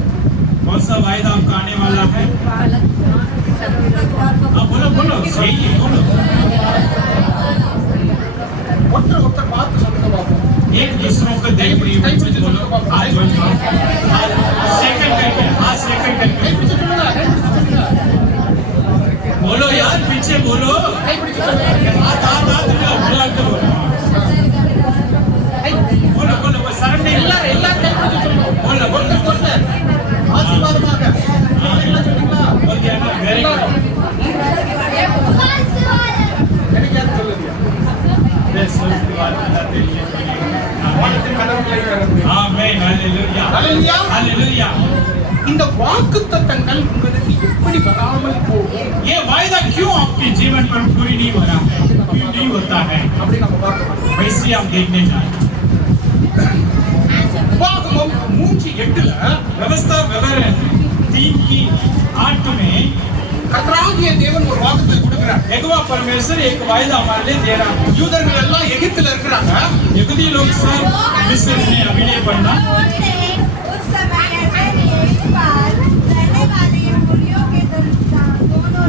कौन सा वायदा आपका आने वाला है? बोलो बोलो सही है, बोलो। ஒருத்தர் பார்த்து சொல்லுங்க பாப்போம். एक दूसरों को देख रही हो, बोलो आज सेकंड करके, आज सेकंड करके கைப்பிடிச்சு சொல்லுங்க, கைப்பிடிச்சு சொல்லுங்க. बोलो यार, पीछे बोलो। கைப்பிடிச்சு சொல்லுங்க. हाथ बोलो बोलो, वो शर्म नहीं, எல்லா கைப்பிடிச்சு சொல்லணும். बोलो बोलो ஒருத்தர் ஆசீர்வாதமாக எல்லாம் சொல்லுங்களா? बोल दिया ना, वेरी गुड। எனக்கு யாரும் சொல்லுங்க. வானத்தின் கதவுகளை திறந்து. ஆமென், ஹalleluya, ஹalleluya. ஹalleluya। இந்த வாக்குத்தத்தங்கள் உங்களுக்கு எப்படி வராமல் போகும் ये वायदा क्यों आपके जीवन पर पूरी नहीं हो रहा है, क्यों नहीं होता है, அப்படி நம்ம பார்க்கணும். वैसे हम देखने जाए। உபாகமம் 3:8 व्यवस्था विवरण 3:8 में கர்த்தராகிய தேவன் ஒரு வாக்குத்தத்தம் கொடுக்கிறார். यहोवा परमेश्वर एक वायदा हमारे लिए दे रहा है। யூதர்கள் எல்லாம் எகிப்துல இருக்கிறாங்க. यहूदी लोग सब मिस्र में अभिनय पढ़ना, उस समय ऐसे एक बार रहने वाले यहूदियों के दोनों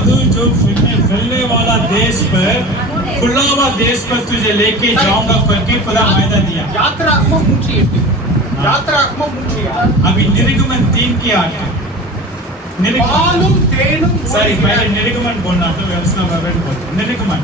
मधु जो फैलने वाला देश पर, खुला हुआ देश पर तुझे लेके जाऊंगा करके खुदा वायदा दिया। யாத்திராகமம் 3:8. யாத்திராகமம் 3:8. अभी निर्गमन 3:8 பாலும் தேனும் सॉरी ஓடுகிற- पहले निर्गमन बोलना तो व्यवस्था वर्ड बोल निर्गमन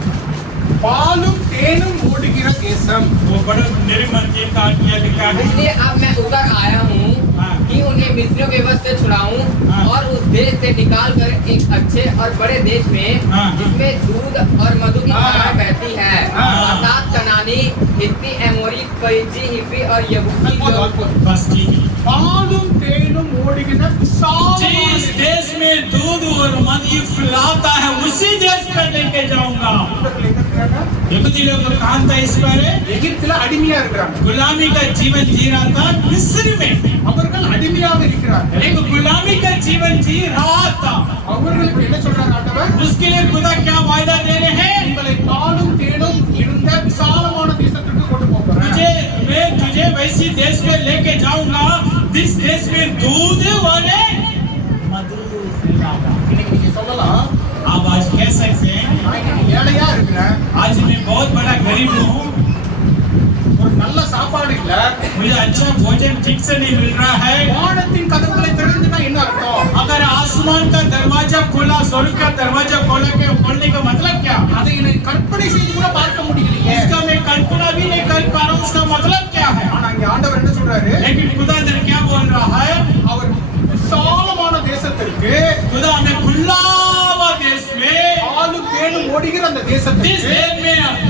பாலும் தேனும் ஓடுகிற தேசம். वो बड़ा निर्गमन 3:8 लिखा है। इसलिए अब मैं उतर आया हूँ हाँ। कि उन्हें मिस्रियों के वश से छुड़ाऊं हाँ। और उस देश से निकाल कर एक अच्छे और बड़े देश में हाँ। जिसमें दूध और मधु की हाँ। धाराएं बहती है, हाँ। अर्थात कनानी, हित्ती, एमोरी, परिज्जी, हिब्बी और यबूसी போதும், போதும். बस ठीक है। பாலும் தேனும் ஓடுகிற விசாலமான जिस देश में दूध और मधु फैलाता है उसी देश पर लेके जाऊंगा। யூதர்கள் எங்க இருக்கிறாங்க? यहूदी लोग कहाँ था इस पर? எகிப்துல அடிமையா இருக்கிறாங்க. गुलामी का जीवन जी रहा था मिस्र में, அவர்கள் அடிமையாக இருக்கிறார்கள். एक गुलामी का जीवन जी रहा था। அவர்களுக்கு என்ன சொல்றாங்க ஆண்டவர்? उसके लिए खुदा क्या वायदा दे रहे हैं? உங்களை பாலும் தேனும் இருந்த விசாலமான தேசத்துக்கு கொண்டு போகிறேன். मैं तुझे वैसी देश में लेके जाऊंगा जिस देश में दूध वाले मधु फैलागा। இன்னைக்கு நீங்க சொல்லலாம், आप आज कह सकते हैं நான் இன்னைக்கு ஏழையா இருக்கிறேன், आज मैं बहुत बड़ा गरीब हूँ, ஒரு நல்ல சாப்பாடு இல்ல, मुझे अच्छा भोजन ठीक से नहीं मिल रहा है। வானத்தின் கதவுகளை திறந்துனா என்ன அர்த்தம்? अगर आसमान का दरवाजा खोला, स्वर्ग का दरवाजा खोलने का मतलब क्या? அதை எனக்கு கற்பனை செய்து கூட பார்க்க முடியலையே. इसका मैं कल्पना भी नहीं कर पा रहा हूँ, उसका मतलब क्या है? ஆனா இங்க ஆண்டவர் என்ன சொல்றாரு? लेकिन खुदा इधर क्या बोल रहा है? அவர் விசாலமான தேசத்திற்கு, खुदा हमें खुला हुआ देश में, பாலும் தேனும் ஓடுகிற அந்த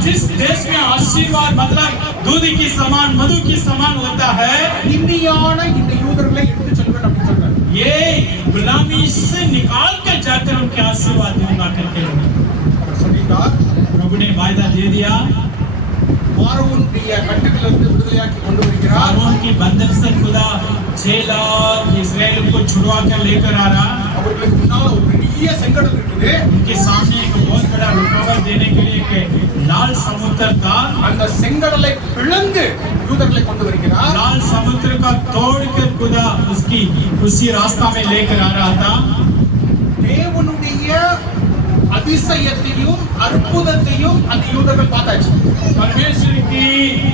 जिस देश में आशीर्वाद मतलब दूध की समान, मधु की समान होता है, அடிமையான இந்த யூதர்களை எடுத்து செல்வேன் அப்படின்னு சொல்றாரு. ये गुलामी से निकाल कर जाकर उनके आशीर्वाद दूंगा करके அவர் சொல்லிட்டார், प्रभु ने वायदा दे दिया। பார்வோனுடைய கட்டுகளிலிருந்து விடுதலையாக்கி கொண்டு வருகிறார். फारून की बंधन से खुदा 6 लाख इस्राएल को छुड़वा कर लेकर आ रहा। அவர்களுக்கு முன்னால ஒரு பெரிய செங்கடல் இருக்குது. उनके सामने एक बहुत बड़ा रुकावट देने के लिए एक लाल समुद्र था। அந்த செங்கடலை பிளந்து யூதர்களை கொண்டு வருகிறார். लाल समुद्र का तोड़ के खुदा उसी रास्ता में लेकर आ रहा था। தேவனுடைய அதிசயத்தையும் அற்புதத்தையும் அந்த யூதர்கள் பார்த்தாச்சு. परमेश्वर की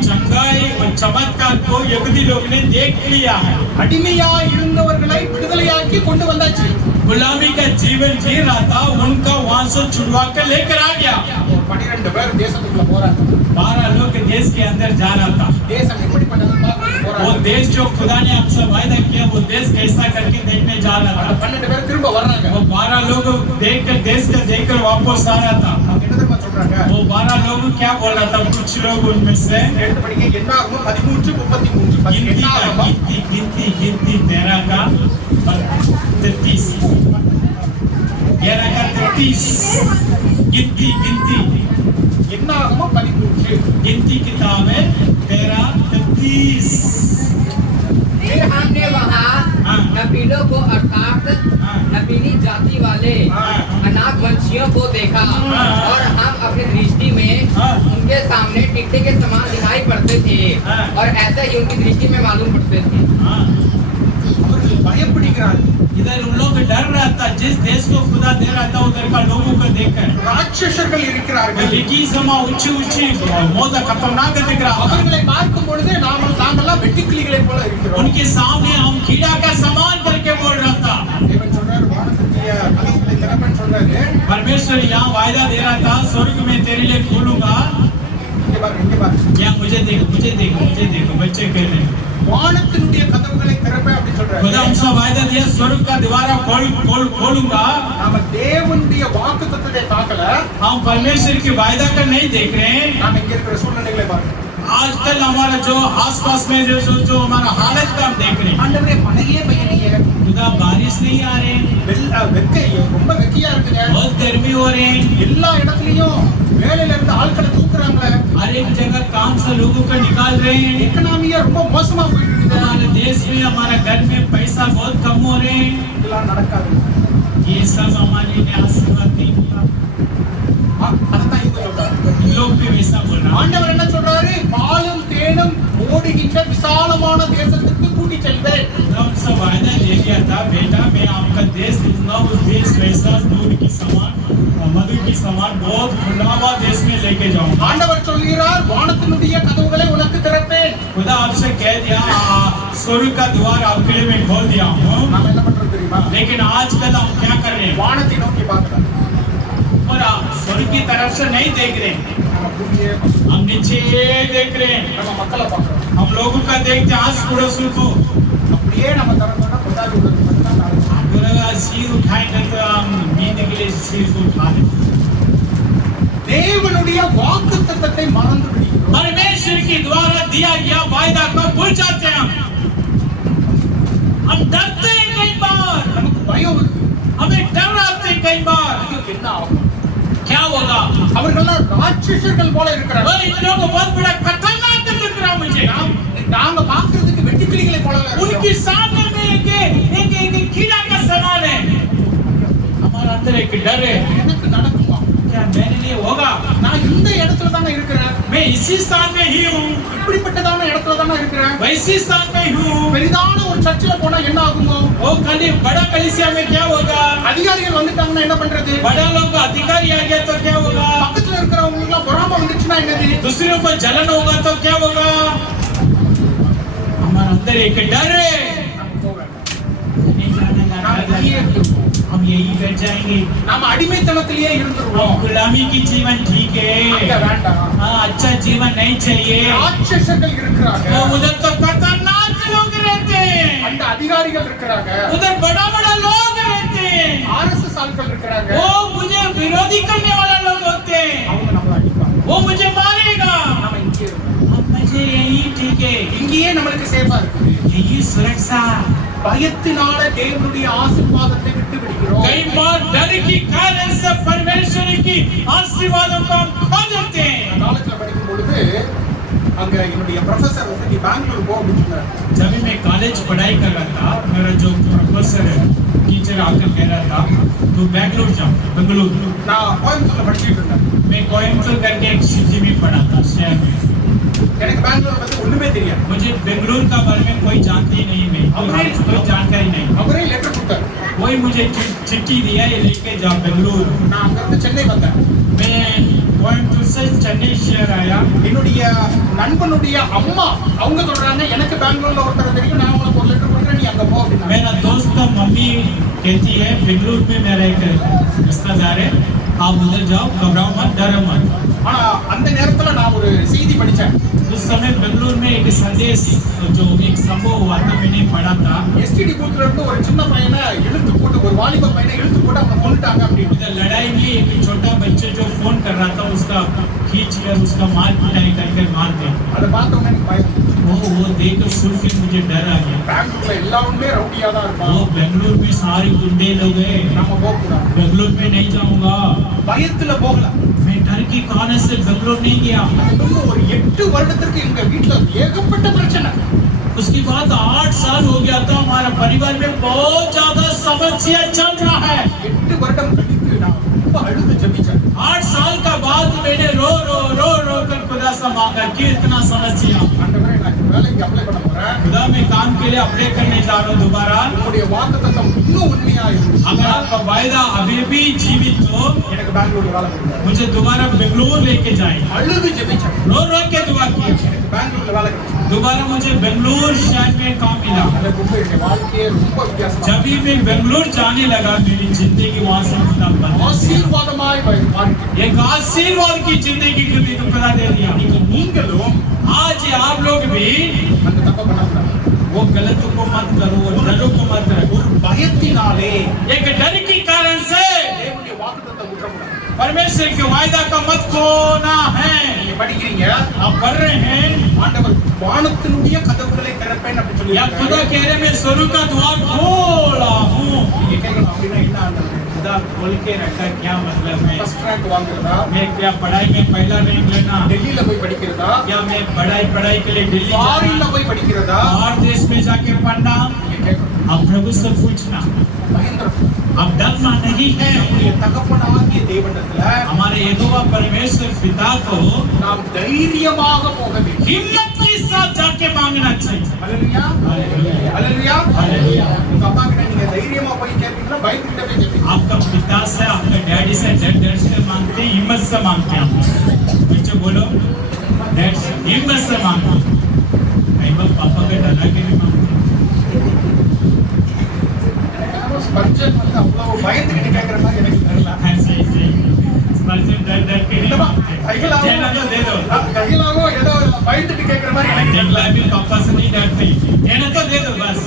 चंगाई और चमत्कार को यहूदी लोग ने देख लिया है। அடிமையாய் இருந்தவர்களை விடுதலையாக்கி கொண்டு வந்தாச்சு. गुलामी का जीवन जी रहा था, उनका वहां से छुड़वा कर लेकर आ गया। ஒரு 12 பேர் தேசத்துக்குள்ள போறாங்க. 12 लोग देश के अंदर जा रहा था। தேசம் எப்படிப்பட்டது பார்க்க वो போறாங்க. देश जो खुदा ने हमसे वायदा किया, वो देश कैसा करके देखने जा रहा அந்த था। 12 பேர் திரும்ப வர்றாங்க. वो 12 लोग देखकर देश का देखकर वापस आ रहा था। அவங்க என்ன தெரியுமா சொல்றாங்க? वो 12 लोग क्या बोल रहा था? कुछ लोग उनमें से எடுத்து படிங்க. என்னாகும் 13:33. என்னாகும் गिनती 13 का 33, 11 का 33, गिनती என்னாகும் 13. गिनती किताब है 13, 33। फिर हमने वहाँ हाँ। नपीलों को अर्थात हाँ। नपीली जाति वाले हाँ। अनाथ वंशियों को देखा हाँ। और हम अपनी दृष्टि में हाँ। उनके सामने टिकटे के समान दिखाई पड़ते थे हाँ। और ऐसा ही उनकी दृष्टि में मालूम पड़ते थे। हाँ, அவர்கள் பயப்படுகிறார்கள். इधर उन लोग डर रहा था, जिस देश को खुदा दे रहा था उधर का लोगों को देखकर। ராட்சசர்கள் இருக்கிறார்கள். लिखी समा ऊंची मौत खतरनाक दिख रहा था। அவர்களை பார்க்கும் பொழுது நாமெல்லாம் வெட்டுக்கிளிகளைப் போல இருக்கிறோம். उनके सामने हम कीड़ा का समान करके बोल रहा था। தேவன் சொல்றாரு, வானத்துடைய கதவுகளை திறப்பேன்னு சொல்றாரு. परमेश्वर यहाँ वायदा दे रहा था, स्वर्ग में तेरे लिए खोलूंगा। இங்க பாருங்க. यहाँ मुझे देखो बच्चे कह रहे हैं। வானத்தினுடைய கதவுகளை திறப்பேன் அப்படின்னு खुदा சொல்றாரு. हमसे वायदा दिया, स्वर्ग का द्वारा खोलूंगा। நாம தேவனுடைய வாக்குத்தத்தத்தை பார்க்கல. हम परमेश्वर की वायदा का नहीं देख रहे हैं। நாம இங்க இருக்கிற சூழ்நிலைகளை பாருங்க. आजकल हमारा जो आसपास में जो हमारा हालत का हम देख रहे हैं। ஆண்டவரே மழையே பெய்யலையே. खुदा बारिश नहीं आ रहे हैं, வெக்கை ரொம்ப வெக்கையா இருக்குங்க. बहुत गर्मी हो रहे हैं। எல்லா இடத்துலயும் வேலையில இருந்து ஆட்களை தூக்குறாங்களே. हर एक जगह काम से लोगों को निकाल रहे हैं। எக்கனாமியா ரொம்ப மோசமா போயிட்டு இருக்குது. हमारे देश में, हमारे घर में पैसा बहुत कम हो रहे हैं। இதெல்லாம் நடக்காது. ये सब हमारे लिए आशीर्वाद नहीं हुआ। அதான் இங்க சொல்றாரு. लोग भी वैसा बोल रहे हैं। ஆண்டவர் என்ன சொல்றாரு? பாலும் தேனும் ஓடுகின்ற விசாலமான தேசத்துக்கு கூட்டி செல்வேன். उनसे वायदा ले लिया था, बेटा मैं आपका देश दूंगा, उस देश वैसा दूध की समान समान बहुत खुला हुआ देश में लेके जाऊंगा। ஆண்டவர் சொல்கிறார் வானத்தினுடைய கதவுகளை உனக்கு திறப்பேன். खुदा आपसे कह दिया स्वर्ग का द्वार आपके लिए मैं खोल दिया हूँ। நாம என்ன பண்றோம் தெரியுமா? लेकिन आजकल हम क्या कर रहे हैं? வானத்தை நோக்கி பார்க்கிறோம். और आप स्वर्ग की तरफ से नहीं देख रहे हैं, நம்ம பூமியை हम नीचे देख रहे हैं। நம்ம மக்களை பார்க்கிறோம். हम लोगों का देखते आस पड़ोसियों को। அப்படியே நம்ம திறந்தோம்னா புத்தாண்டு உள்ளது மட்டும்தான் நாளைக்கு. अगर सिर उठाएंगे तो हम नींद के लिए सिर को उठा लेंगे। தேவனுடைய வாக்குத்தத்தத்தை மறந்து விடுகிறோம். परमेश्वर के द्वारा दिया गया वायदा को भूल जाते हैं हम डरते हैं कई बार, நமக்கு பயம் வருது. हमें डर आते हैं कई बार। ஐயோ, என்ன ஆகும்? क्या होगा? அவர்கள்லாம் ராட்சசர்கள் போல இருக்கிறார்கள். और इन लोगों को बहुत बड़ा खतरनाक दिख रहा मुझे। நாங்க பார்க்கிறதுக்கு வெட்டுக்கிளிகளை போல இருக்கிறோம். उनके सामने में एक कीड़ा का समान है। हमारे अंदर एक डर है, எனக்கு நடக்குமா? क्या मेरे लिए होगा? நான் இந்த இடத்துல தானே இருக்கிறேன். मैं इसी स्थान में ही हूँ, இப்படிப்பட்டதான இடத்துல தானே இருக்கிறேன். वैसी स्थान में हूँ। பெரிதான ஒரு சர்ச்சில் போனா என்ன ஆகுமோ? वो कल बड़ा कलीसिया में क्या होगा? அதிகாரிகள் வந்துட்டாங்கன்னா என்ன பண்றது? बड़ा लोग अधिकारी आ गया तो क्या होगा? பக்கத்துல இருக்கிறவங்க எல்லாம் பொறாம வந்துச்சுன்னா என்னது? दूसरों को जलन होगा तो क्या होगा? हमारे अंदर एक डर है, नहीं जाने का நாம் डर இங்கேயே है। இருந்துருவோம். हम यही बैठ जाएंगे। நாம அடிமைத்தனத்திலேயே हम இருந்துருவோம். गुलामी की जीवन ठीक அங்க है, வேண்டாம். हाँ अच्छा जीवन नहीं चाहिए। ராட்சசர்கள் இருக்கிறாங்க. तो उधर तो खतरनाक लोग रहते हैं, அந்த அதிகாரிகள் இருக்கிறாங்க. उधर बड़ा बड़ा लोग रहते हैं, ஆர்எஸ்எஸ் ஆட்கள் இருக்கிறாங்க. वो मुझे विरोधी करने वाला लोग होते हैं, அவங்க நம்மள அடிப்பாங்க. वो मुझे मारेगा। நாம இங்கே இருக்கோம். अब मुझे यही ठीक है, இங்கேயே நம்மளுக்கு சேஃபா இருக்குது. यही सुरक्षा। பயத்தினால தேவனுடைய ஆசீர்வாதத்தை விட்டு விடுகிறோம். कई बार डर की कारण से परमेश्वर की आशीर्वादों को हम खो देते हैं। காலேஜ்ல படிக்கும் பொழுது அங்க என்னுடைய ப்ரொஃபசர் வந்து நீ பெங்களூர் போ அப்படின்னு சொன்னாரு. जब भी मैं कॉलेज पढ़ाई कर रहा था, मेरा जो प्रोफेसर है टीचर आकर कह रहा था तो बेंगलुरु जाओ, बेंगलुरु। நான் கோயம்புத்தூர்ல படிச்சிட்டு இருந்தேன். मैं कोयम्बटूर करके एक सिटी में पढ़ा था, शहर में। எனக்கு பெங்களூர் பத்தி ஒண்ணுமே தெரியாது. मुझे बेंगलुरु का बारे में कोई जानती ही नहीं, मैं कोई जानकारी नहीं। அவரே லெட்டர் கொடுத்தாரு. कोई मुझे चिट्ठी दिया, ये लेके जाओ बेंगलुरु। நான் அங்க இருந்து சென்னை வந்தேன். मैं कोयम्बटूर से चेन्नई शहर आया। என்னுடைய நண்பனுடைய அம்மா அவங்க சொல்றாங்க எனக்கு பெங்களூர்ல ஒருத்தர் தெரியும், நான் உனக்கு ஒரு லெட்டர் கொடுக்குறேன், நீ அங்க போ அப்படின்னா. मेरा दोस्त का मम्मी कहती है बेंगलुरु में मेरा एक रिश्तेदार है, आप उधर जाओ, घबराओ मत, डरो मत। ஆனா அந்த நேரத்துல நான் ஒரு செய்தி படிச்சேன். उस समय बेंगलुरु में एक संदेश जो एक संभव हुआ था, मैंने पढ़ा था। எஸ்டிடி பூத்ல இருந்து ஒரு சின்ன பையனை இழுத்து போட்டு, ஒரு வாலிப பையனை இழுத்து போட்டு அவங்க கொண்டுட்டாங்க அப்படின்னு. उधर लड़ाई में एक छोटा बच्चे जो फोन कर रहा था, उसका खींच कर उसका मार पिटाई करके मार दिया। அதை பார்த்தவங்க எனக்கு பயம். वो देख कर सुन के मुझे डर आ गया। பெங்களூர்ல எல்லாருமே ரவுடியா தான் वो இருப்பாங்க. बेंगलुरु में सारे गुंडे लोग हैं, நம்ம போக கூடாது. बेंगलुरु में नहीं जाऊंगा। பயத்துல போகல. मैं डर के कारण से बेंगलुरु नहीं गया। இன்னும் ஒரு 8 வருடத்திற்கு எங்க வீட்டுல ஏகப்பட்ட பிரச்சனை. उसके बाद 8 साल हो गया था, हमारा परिवार में बहुत ज्यादा समस्या चल रहा है। 8 வருடம் கழித்து நான் ரொம்ப அழுது ஜெபிச்சேன். 8 साल का बाद मैंने रो कर खुदा से मांगा कि इतना समस्या। ஆண்டவரே நான் இந்த வேலைக்கு அப்ளை பண்ண போறேன். खुदा मैं काम के लिए अप्लाई करने जा रहा हूँ दोबारा। உங்களுடைய வாக்குத்தத்தம் இன்னும் உண்மையா இருக்கு. अगर आपका वायदा अभी भी जीवित हो, எனக்கு பெங்களூர்ல வேலை கொடுங்க. मुझे दोबारा बेंगलुरु लेके जाए। அழுது ஜெபிச்சேன். रो के दुआ किया, எனக்கு பெங்களூர்ல வேலை கிடைச்சது. दोबारा मुझे बेंगलुरु शहर में काम मिला। அதை கொண்டு என்னுடைய வாழ்க்கையே ரொம்ப வித்தியாசமா जब भी मैं बेंगलुरु जाने लगा, मेरी जिंदगी वहां से एकदम बदल गई। ஆசீர்வாதமாய் மாறிட்டு. एक आशीर्वाद की जिंदगी को भी खुदा दे दिया। நீங்களும் आज आप लोग भी அந்த தப்பை பண்ணக்கூடாது. वो गलत को मत करो, डरों को मत रखो। ஒரு பயத்தினாலே एक डर के कारण से தேவனுடைய வாக்குத்தத்தம் விட்டுறக்கூடாது. परमेश्वर के वायदा का मत खोना है। நீங்க படிக்கிறீங்க, आप पढ़ रहे हैं ஆண்டவர் வானத்தினுடைய கதவுகளை திறப்பேன் அப்படி சொல்லி या खुदा कह रहे मैं स्वर्ग का द्वार खोला हूँ। நீங்க கேட்கணும் அப்படின்னா என்ன ஆண்டவர்? खुदा खोल के रखा, क्या मतलब है? ஃபர்ஸ்ட் ரேங்க் வாங்குறதா? मैं क्या पढ़ाई में पहला रैंक लेना? டெல்லியில போய் படிக்கிறதா? क्या मैं पढ़ाई के लिए दिल्ली जाना? ஃபாரின்ல போய் படிக்கிறதா? बाहर देश में जाके पढ़ना? நீங்க கேட்கணும். अब प्रभु से पूछना, பயந்துடக்கூடாது. अब डरना नहीं है। நம்முடைய தகப்பனாகிய தேவனிடத்துல हमारे यहोवा परमेश्वर पिता को நாம் தைரியமாக போக வேண்டும். हिम्मत के साथ जाके मांगना चाहिए। அல்லேலூயா. அல்லேலூயா. हालेलुया। உங்க அப்பா கிட்ட நீங்க தைரியமா போய் கேட்பீங்களா? பயந்துட்டே போய் கேட்பீங்களா? आपका पिता से, आपका डैडी से डर से मांगते हिम्मत से मांगते हैं बच्चे बोलो डैड हिम्मत से मांगते हैं कई बार पापा के डरा के भी मांगते हैं ஸ்பர்ஜன் வந்து அவ்வளவு பயந்துக்கிட்டு கேட்கிற மாதிரி எனக்கு தெரியல. ऐसे ऐसे स्पर्जन डर डर के नहीं मांगते देना तो दे दो கையிலாவோ ஏதோ பயந்துட்டு கேட்கிற மாதிரி எனக்கு தெரியல. देखला भी पापा से नहीं डरते देना तो दे दो बस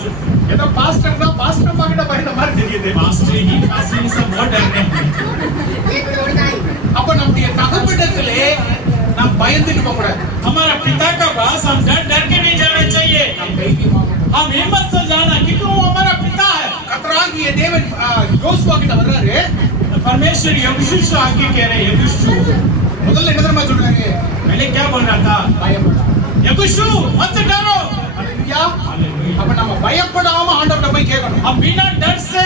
ஏதோ பாஸ்டர் தான் பாஸ்டர் அம்மா கிட்ட பயந்த மாதிரி தெரியுது. मास्टर ही काशी सब बहुत डरते हैं அப்ப நம்முடைய தகப்பனிடத்திலே நாம் பயந்துட்டு போக கூடாது. हमारा पिता का पास हम डर डर के नहीं जाना चाहिए நாம் தைரியமாக हम हिम्मत से जाना क्योंकि वो हमारा पिता है கர்த்தராகிய தேவன் யோசுவா கிட்ட வர்றாரு. परमेश्वर यहोशू से आके कह रहे यहोशू முதல்ல என்ன தெரியுமா சொல்றாரு? पहले क्या बोल रहा था பயப்படாத. यहोशू मत डरो ஹalleluya. அப்ப நம்ம பயப்படாம ஆண்டவர்ட்ட போய் கேட்கணும். हम बिना डर से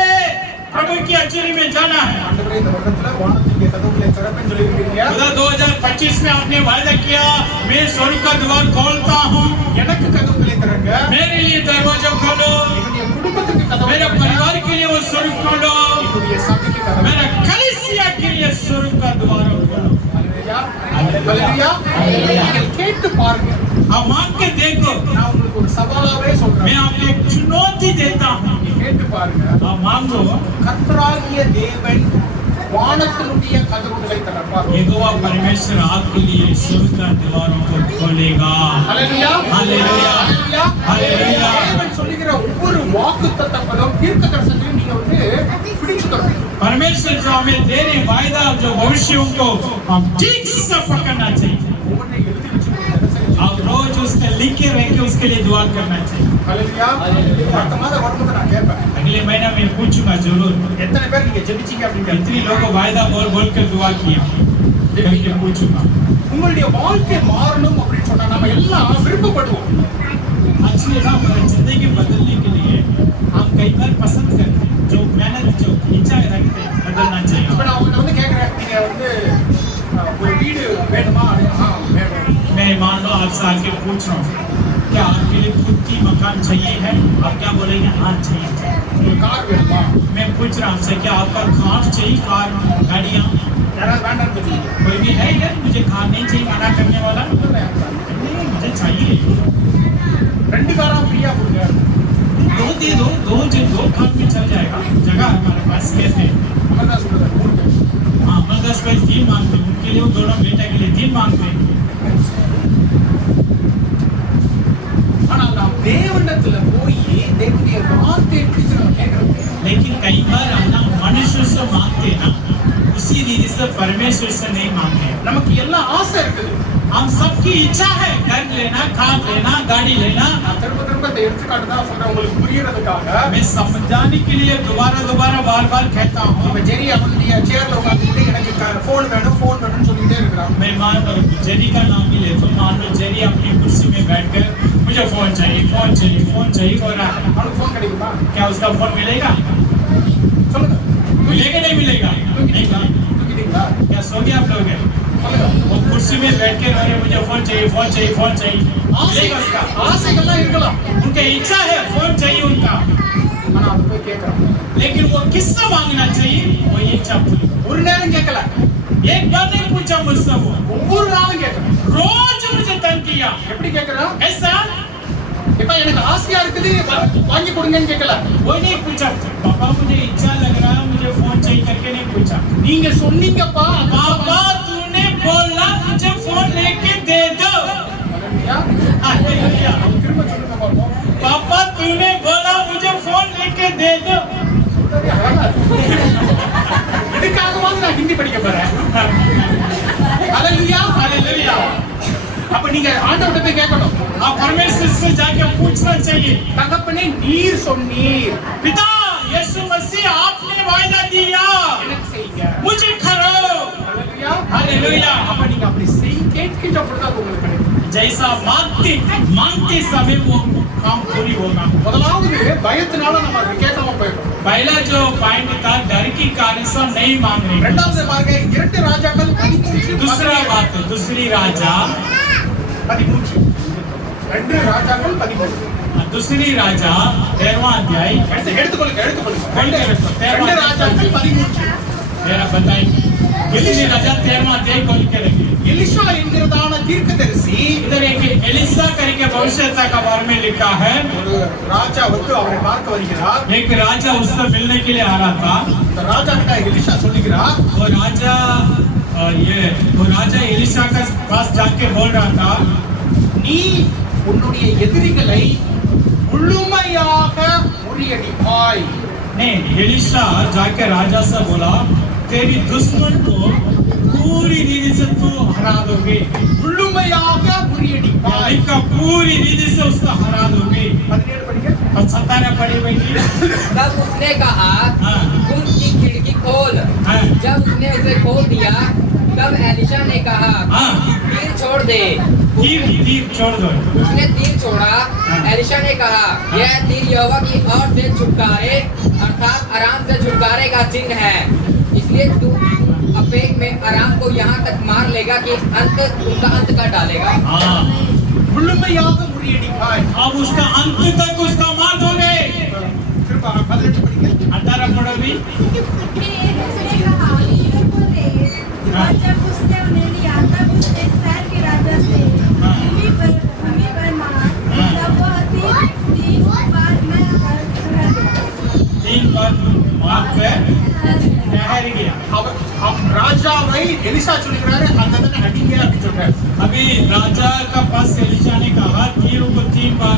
प्रभु की अचरी में जाना है ஆண்டவரே இந்த வருடத்துல வானத்தின் கதவுகளை திறப்பேன்னு சொல்லியிருக்கீங்க. खुदा 2025 में आपने वायदा किया मैं स्वर्ग का द्वार खोलता हूँ எனக்கு கதவுகளை திறங்க. मेरे लिए दरवाजा खोलो என்னுடைய குடும்பத்துக்கு கதவு मेरे परिवार के लिए वो स्वर्ग खोलो என்னுடைய சபைக்கு கதவு. मेरा कलीसिया के लिए स्वर्ग का द्वार खोलो ஹalleluya. ஹalleluya. நீங்கள் கேட்டு பாருங்க. आप मांग के देखो நான் உங்களுக்கு ஒரு சவாலாவே मैं சொல்றேன். आपको एक चुनौती देता हूँ நீங்க கேட்டு பாருங்க. आप मांगो கர்த்தராகிய தேவன் வானத்தினுடைய கதவுகளை திறப்பார். यहोवा परमेश्वर आपके लिए स्वर्ग का द्वारों को खोलेगा ஹalleluya. ஹalleluya. ஹalleluya. ஹalleluya. தேவன் சொல்லுகிற ஒவ்வொரு வாக்குத்தத்தங்களும் தீர்க்கதரிசனத்தையும் நீங்க வந்து பிடிச்சுக்கணும். परमेश्वर जो हमें दे रहे वायदा जो भविष्यों को हम ठीक से पकड़ना चाहिए ஒவ்வொன்றை எழுதி வச்சுக்கணும். आप रोज उसके लिख के रह के उसके लिए दुआ करना चाहिए ஹalleluya. அடுத்த மாதம் வரும்போது நான் கேட்பேன். अगले महीना में पूछूंगा जरूर எத்தனை பேர் நீங்க ஜெபிச்சீங்க அப்படின்னு इतनी लोगों वायदा बोल बोल कर दुआ किया करके पूछूंगा உங்களுடைய வாழ்க்கை மாறணும் அப்படின்னு சொன்னா நம்ம எல்லாம் விருப்பப்படுவோம். एक्चुअली ना हमारी जिंदगी बदलने के लिए हम कई बार पसंद करते हैं जो मेहनत जो इच्छा रखते हैं बदलना இப்ப चाहिए நான் உங்கள்ட்ட வந்து கேட்கிறேன், நீங்க வந்து ஒரு வீடு வேணுமா? வேணும். मैं मान लो आपसे आके पूछ रहा हूँ क्या आपके लिए खुद की मकान चाहिए है आप क्या बोलेंगे हाँ चाहिए ஒரு கார் வேணுமா? मैं पूछ रहा हूँ आपसे क्या आपका कार चाहिए कार गाड़ियाँ யாராவது வேண்டாம்னு சொல்லுவீங்க. कोई भी है यार मुझे कार नहीं चाहिए मना करने वाला नहीं मुझे चाहिए 2 காரா ஃப்ரீயா கொடுங்க. दो दे दो कार में चल जाएगा जगह हमारे पास कैसे அதான் சொல்றேன். हाँ 10 पैसे 3 मांगते हैं उनके लिए वो दोनों बेटा के लिए 3 मांगते हैं ஆனால் நாம் தேவனிடத்துல போய் தேவனுடைய வார்த்தையை பிடிச்சு நம்ம கேட்கிறோம். लेकिन कई बार हम ना मनुष्य से मांगते हैं ना उसी रीति से परमेश्वर से नहीं मांगते நமக்கு எல்லாம் ஆசை இருக்குது. हम सबकी इच्छा है घर लेना कार लेना गाड़ी लेना நான் திரும்ப திரும்ப இந்த எடுத்துக்காட்டு தான் சொல்றேன் உங்களுக்கு புரியறதுக்காக. मैं समझाने के लिए दोबारा बार कहता हूँ இப்ப ஜெரி அவனுடைய சேர்ல உட்கார்ந்துட்டு எனக்கு போன் வேணும் சொல்லிட்டே இருக்கிறான். मैं मान लो जेरी का नाम ही ले तो मान लो जेरी अपनी कुर्सी में बैठकर मुझे फोन चाहिए हो रहा है அவனுக்கு போன் கிடைக்குமா? क्या उसका फोन मिलेगा சொல்லுங்க. मिलेगा नहीं मिलेगा नहीं मिलेगा। தூக்கிட்டீங்களா? क्या सो गया आप लोग சொல்லுங்க. वो कुर्सी में बैठ के रहे मुझे फोन चाहिए मिलेगा उसका ஆசைகள்லாம் இருக்கலாம். उनका इच्छा है फोन चाहिए उनका ஆனா அது போய் கேட்கறான். लेकिन वो किससे मांगना चाहिए वो इच्छा पूरी ஒரு நேரம் கேட்கல, एक बार नहीं पूछा मुझसे वो ஒவ்வொரு நாளும் கேட்கறான். रोज मुझे तंग किया எப்படி கேட்கறான்? ऐसा இப்ப எனக்கு ஆசையா இருக்குது வாங்கி கொடுங்கன்னு கேட்கல. वो नहीं पूछा पापा मुझे इच्छा लग रहा है मुझे फोन चाहिए करके नहीं पूछा நீங்க சொன்னீங்கப்பா. पापा तूने बोला मुझे फोन लेके दे दो ஹalleluya. திரும்ப சொல்லுங்க பாப்போம். पापा तूने बोला मुझे फोन लेके दे दो சொல்றதே அழகா இருக்கு. இதுக்காகவாவது நான் ஹிந்தி படிக்க போறேன். ஹalleluya. हालेलुया அப்ப நீங்க ஆண்டவர்கிட்ட போய் கேட்கணும். आप परमेश्वर से जाके पूछना चाहिए தகப்பனே நீர் சொன்னீர் पिता यीशु मसीह आपने वायदा दिया எனக்கு செய்யுங்க. मुझे करो ஹalleluya. हालेलुया அப்ப நீங்க அப்படி கேட்கின்ற பொழுது அது உங்களுக்கு கிடைக்கும். जैसा मांगते समय वो काम पूरी होगा முதலாவது பயத்தினால நம்ம அதை கேட்காம போயிடும். पहला जो पॉइंट था डर की कारण से हम नहीं मांग रहे இரண்டாவது பாருங்க 2 ராஜாக்கள் 13 दूसरा बात दूसरी राजा 13 2 ராஜாக்கள் 13 दूसरी राजा 13वां अध्याय எடுத்துக்கொள்ளுங்க. खोल के रखो 2 ராஜாக்கள் 13 मेरा बताएंगे इसलिए राजा 13वां अध्याय खोल के रखिए। எலிஷா என்கிறதான தீர்க்கதரிசி इधर एक एलिसा करके भविष्यता का बारे में लिखा है। ஒரு ராஜாவுக்கு அவரை பார்க்க வருகிறார். एक राजा उससे मिलने के लिए आ रहा था। இந்த ராஜா கிட்ட எலிஷா சொல்லுகிறார், वो राजा एलिसा के पास जाके बोल रहा था, நீ உன்னுடைய எதிரிகளை முழுமையாக முறியடிப்பாய். नहीं, एलिसा जाके राजा से बोला, तेरी दुश्मन को पूरी रीति से तू हरा दोगे, முழுமையாக முறியடிப்பாய். का पूरी रीति से उसको हरा दोगे। 17 படிங்க. अब 17 पढ़ी बेटी। तब उसने कहा, हाँ। कुछ की खिड़की खोल। हाँ। जब उसने उसे खोल दिया, तब एलिशा ने कहा, हाँ। तीर छोड़ दे। तीर छोड़ दो। उसने तीर छोड़ा। हाँ। एलिशा ने कहा, यह तीर यहोवा की ओर से छुटकारे अर्थात आराम से छुटकारे का चिन्ह है, इसलिए तू अपेक में आराम को यहाँ तक मार लेगा कि उनका अंत कर डालेगा। हाँ, முழுமையாக முறியடிப்பாய். अब उसका अंत तक उसका मार दोगे। திரும்ப 18 படிங்க. 18 पढ़ो भी। फिर उसने कहा, तीरों को ले। और जब उसने उन्हें लिया, तब उसने इस्राएल के राजा से भूमि पर मारा। तब वह तीन बार मैं कर 3 बार मार पे ठहर गया। ராஜாவை எலிசா சொல்லுகிறாரு, அந்த இடத்துல அடிங்க அப்படி சொல்றாரு. अभी राजा का पास एलिशा ने कहा, तीरों को 3 बार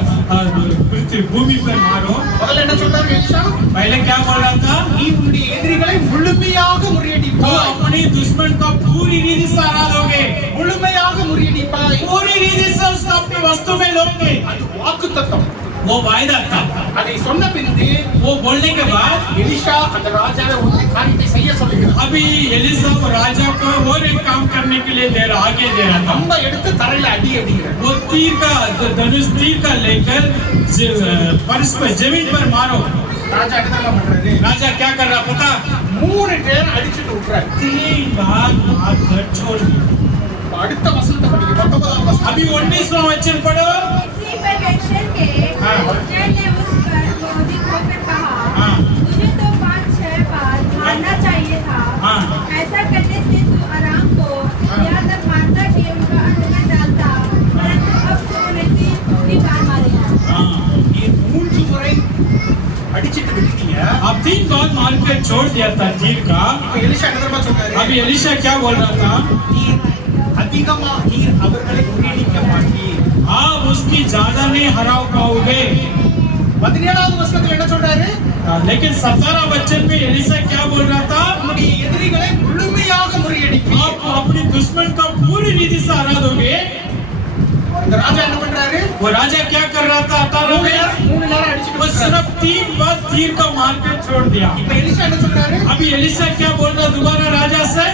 पृथ्वी भूमि पर मारो। முதல்ல என்ன சொல்றாரு எலிசா? पहले क्या बोल रहा था? நீ உன்னுடைய எதிரிகளை முழுமையாக तो முறியடிப்பாய். अपनी दुश्मन को पूरी रीति से हरा दोगे, முழுமையாக முறியடிப்பாய். पूरी रीति से उसको अपनी वस्तु में लोगे। அது வாக்குத்தத்தம். वो वायदा था। அதை சொன்ன பின்பு वो बोलने के बाद எலிசா அந்த ராஜாவை ஒரு காரியத்தை செய்ய சொல்லுகிறார். अभी एलिसा वो राजा को और एक काम करने के लिए आगे दे रहा था। கம்ப எடுத்து தரையில அடி அப்படிங்கிறார். वो तीर का धनुष तीर का लेकर फर्श पर जमीन पर मारो। ராஜா என்ன பண்றாரு? राजा क्या कर रहा पता? 3 பேர் அடிச்சிட்டு விட்டுறாரு. 3 बार मारकर छोड़ दिया। அடுத்த வசனத்தை படிங்க. 19ஆம் வசனம். अभी 19वां वचन पढ़ो। इसी पर वेश्या के पुत्र ने उस पर क्रोधित होकर कहा, हाँ। तुझे तो 5-6 बार मारना चाहिए था। हाँ। ऐसा करने से तू आराम को यहाँ तक मारता कि उनका अंत में डालता, परंतु अब तू उन्हें 3 बार मारेगा। हाँ, நீ 3 முறை அடிச்சிட்டு விட்டீங்க. अब 3 बार मारकर छोड़ दिया था तीर का। இப்ப எலிசா என்ன தெரியுமா சொல்றாரு? अभी एलिशा क्या बोल रहा था? நீர் அதிகமா நீர் அவர்களை முறியடிக்க மாட்டீர். आप उसकी ज्यादा नहीं हरा पाओगे। 17ஆவது வசனத்துல என்ன சொல்றாரு? लेकिन 17 वचन में एलिशा क्या बोल रहा था? உன்னுடைய எதிரிகளை முழுமையாக முறியடிப்பீர். आप अपनी दुश्मन का पूरी रीति से हरा दोगे। இந்த ராஜா என்ன பண்றாரு? वो राजा क्या कर रहा था? 18 में 3 நேரம் அடிச்சிட்டு वो விட்டுறாரு. सिर्फ 3 बार तीर को मार कर छोड़ दिया। இப்ப எலிசா என்ன சொல்றாரு? अभी एलिशा क्या बोल रहा दोबारा राजा से?